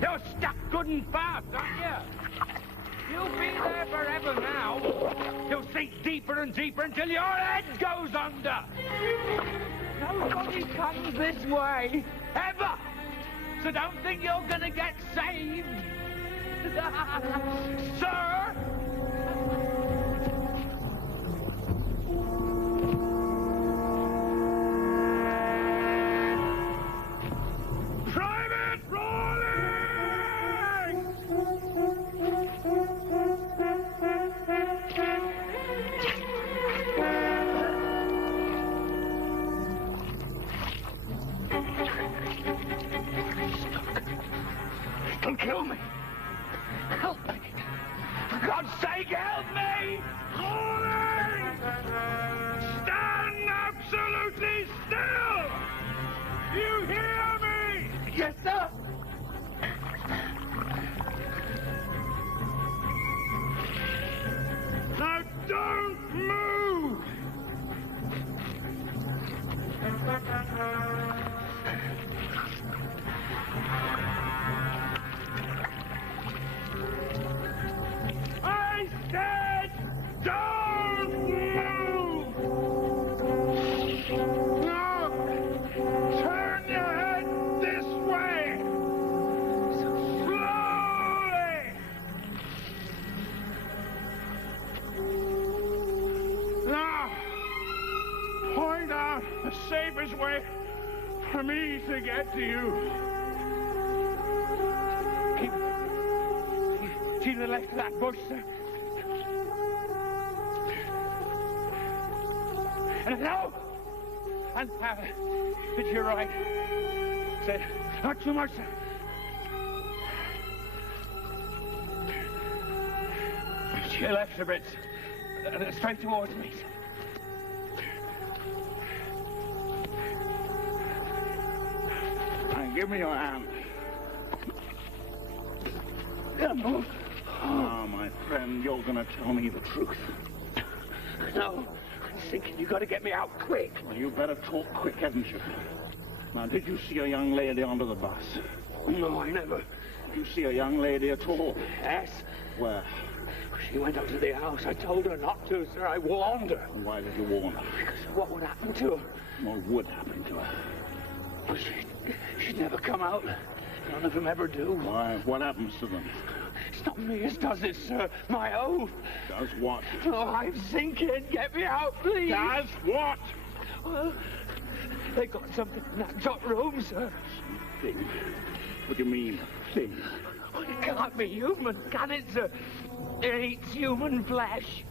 You're stuck good and fast, aren't you? You'll be there forever now. You'll sink deeper and deeper until your head goes under. Nobody comes this way, ever. So don't think you're gonna get saved. Sir? Private Rawlins! Don't kill me. Help me. For God's sake, help me! Rawlins! Stand absolutely still! You hear me? Yes, sir. Now don't move! I said don't move! No! Turn your head this way! Slowly! Now, point out the safest way for me to get to you. Keep to the left of that bush, sir. And no! And to your right. Say, not too much, sir. To your left, sir, Brits. Straight towards me, sir. And give me your hand. No. Oh, my friend, you're gonna tell me the truth. No. I'm thinking you gotta get me out quick. Well, you better talk quick, haven't you? Now, did you see a young lady under the bus? No, I never. Did you see a young lady at all? Yes. Where? She went up to the house. I told her not to, sir. I warned her. And why did you warn her? Because of what would happen to her. What would happen to her? Well, she'd never come out. None of them ever do. Why? What happens to them? It's not me as does it, sir. My oath. Does what? Oh, I'm sinking. Get me out, please. Does what? Well, they got something in that top room, sir. Thing. What do you mean, thing? Well, it can't be human, can it, sir? It eats human flesh.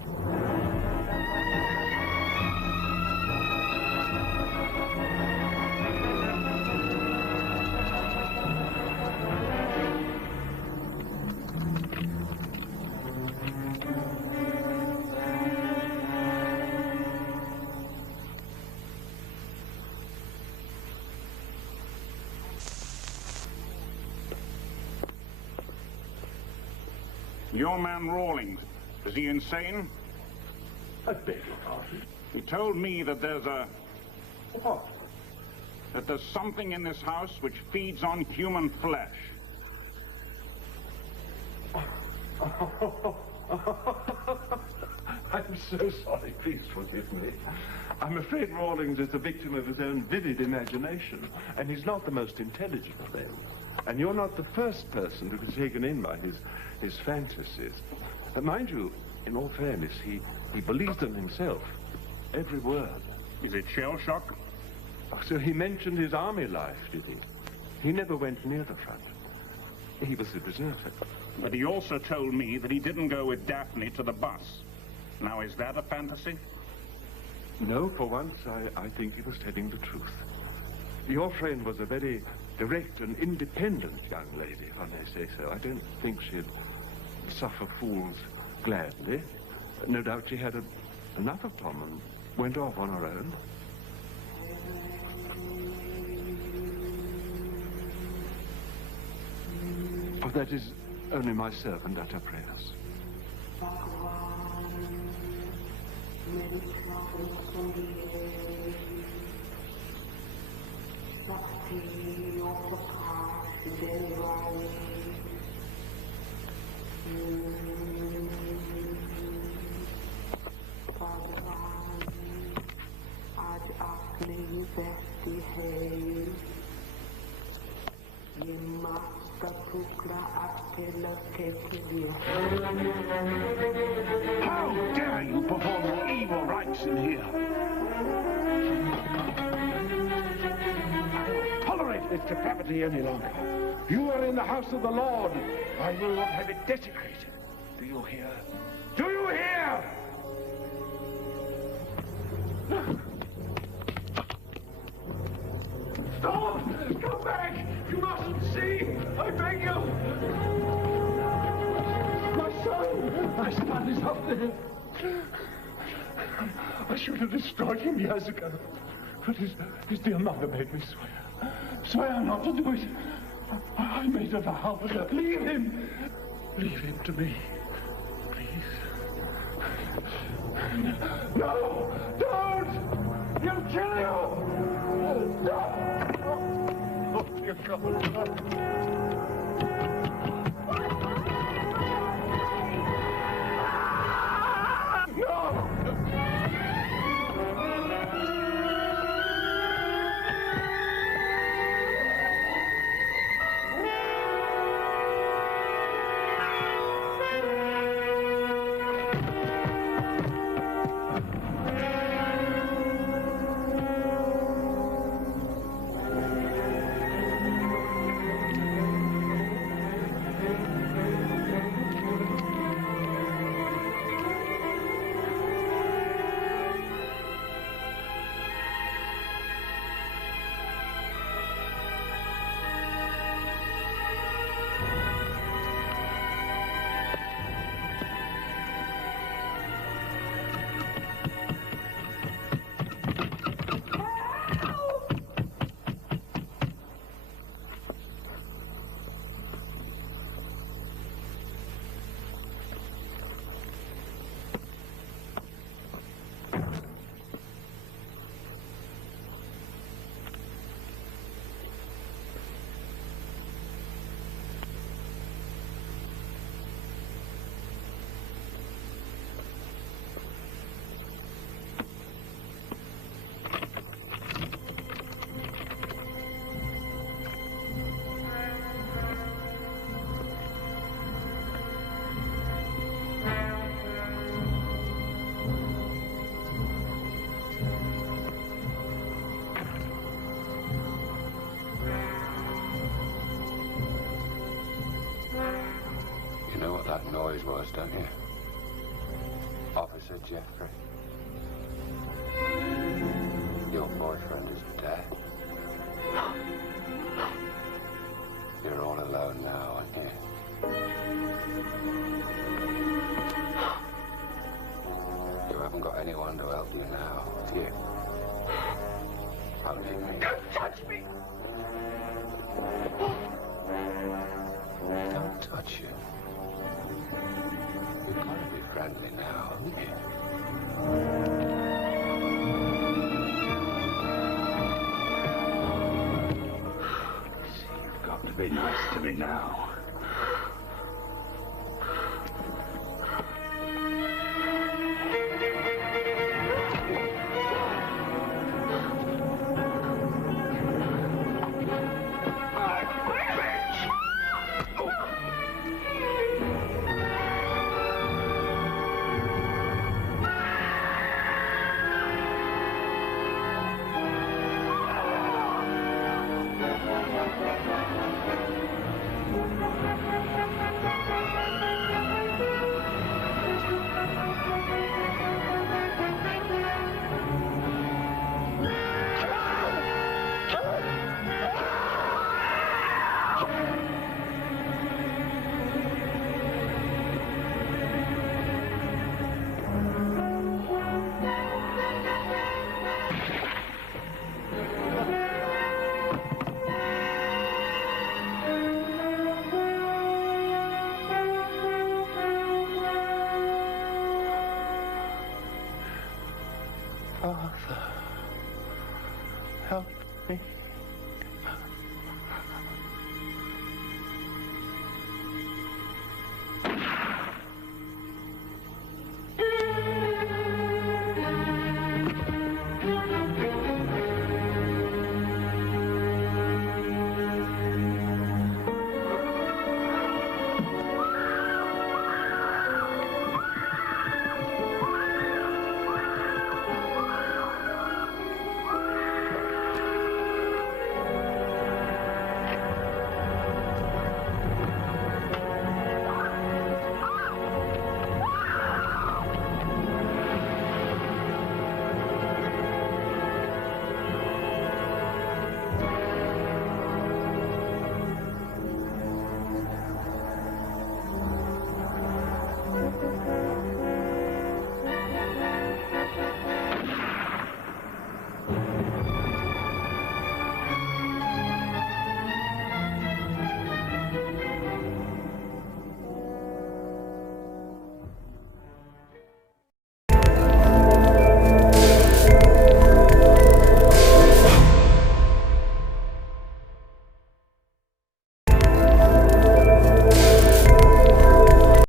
Your man Rawlings, is he insane? I beg your pardon. He told me that there's What? that there's something in this house which feeds on human flesh. I'm so sorry. Please forgive me. I'm afraid Rawlings is the victim of his own vivid imagination, and he's not the most intelligent of them. And you're not the first person to be taken in by his fantasies. But mind you, in all fairness, he believes them himself. Every word. Is it shell shock? Oh, so he mentioned his army life, did he? He never went near the front. He was a deserter. But he also told me that he didn't go with Daphne to the bus. Now, is that a fantasy? No, for once, I think he was telling the truth. Your friend was a very direct and independent young lady, if I may say so. I don't think she'd suffer fools gladly. No doubt she had enough of them and went off on her own. Oh, that is only my servant at her prayers. How dare you perform your evil rites in here? I don't tolerate this depravity any longer. You are in the house of the Lord. I will not have it desecrated. Do you hear? Do you hear? Stop! Come back! You mustn't see! I beg you! My son is up there. I should have destroyed him years ago. But his dear mother made me swear not to do it. I made a vow, but leave him. Leave him to me. Please. No! Don't! He'll kill you! No! Oh, dear God. You know what that noise was, don't you? Officer Jeffrey. Your boyfriend is dead. You're all alone now, aren't you? You haven't got anyone to help you now, have you? Only me. Don't touch me! Don't touch you. You've got to be friendly now, haven't you? You've got to be nice to me now.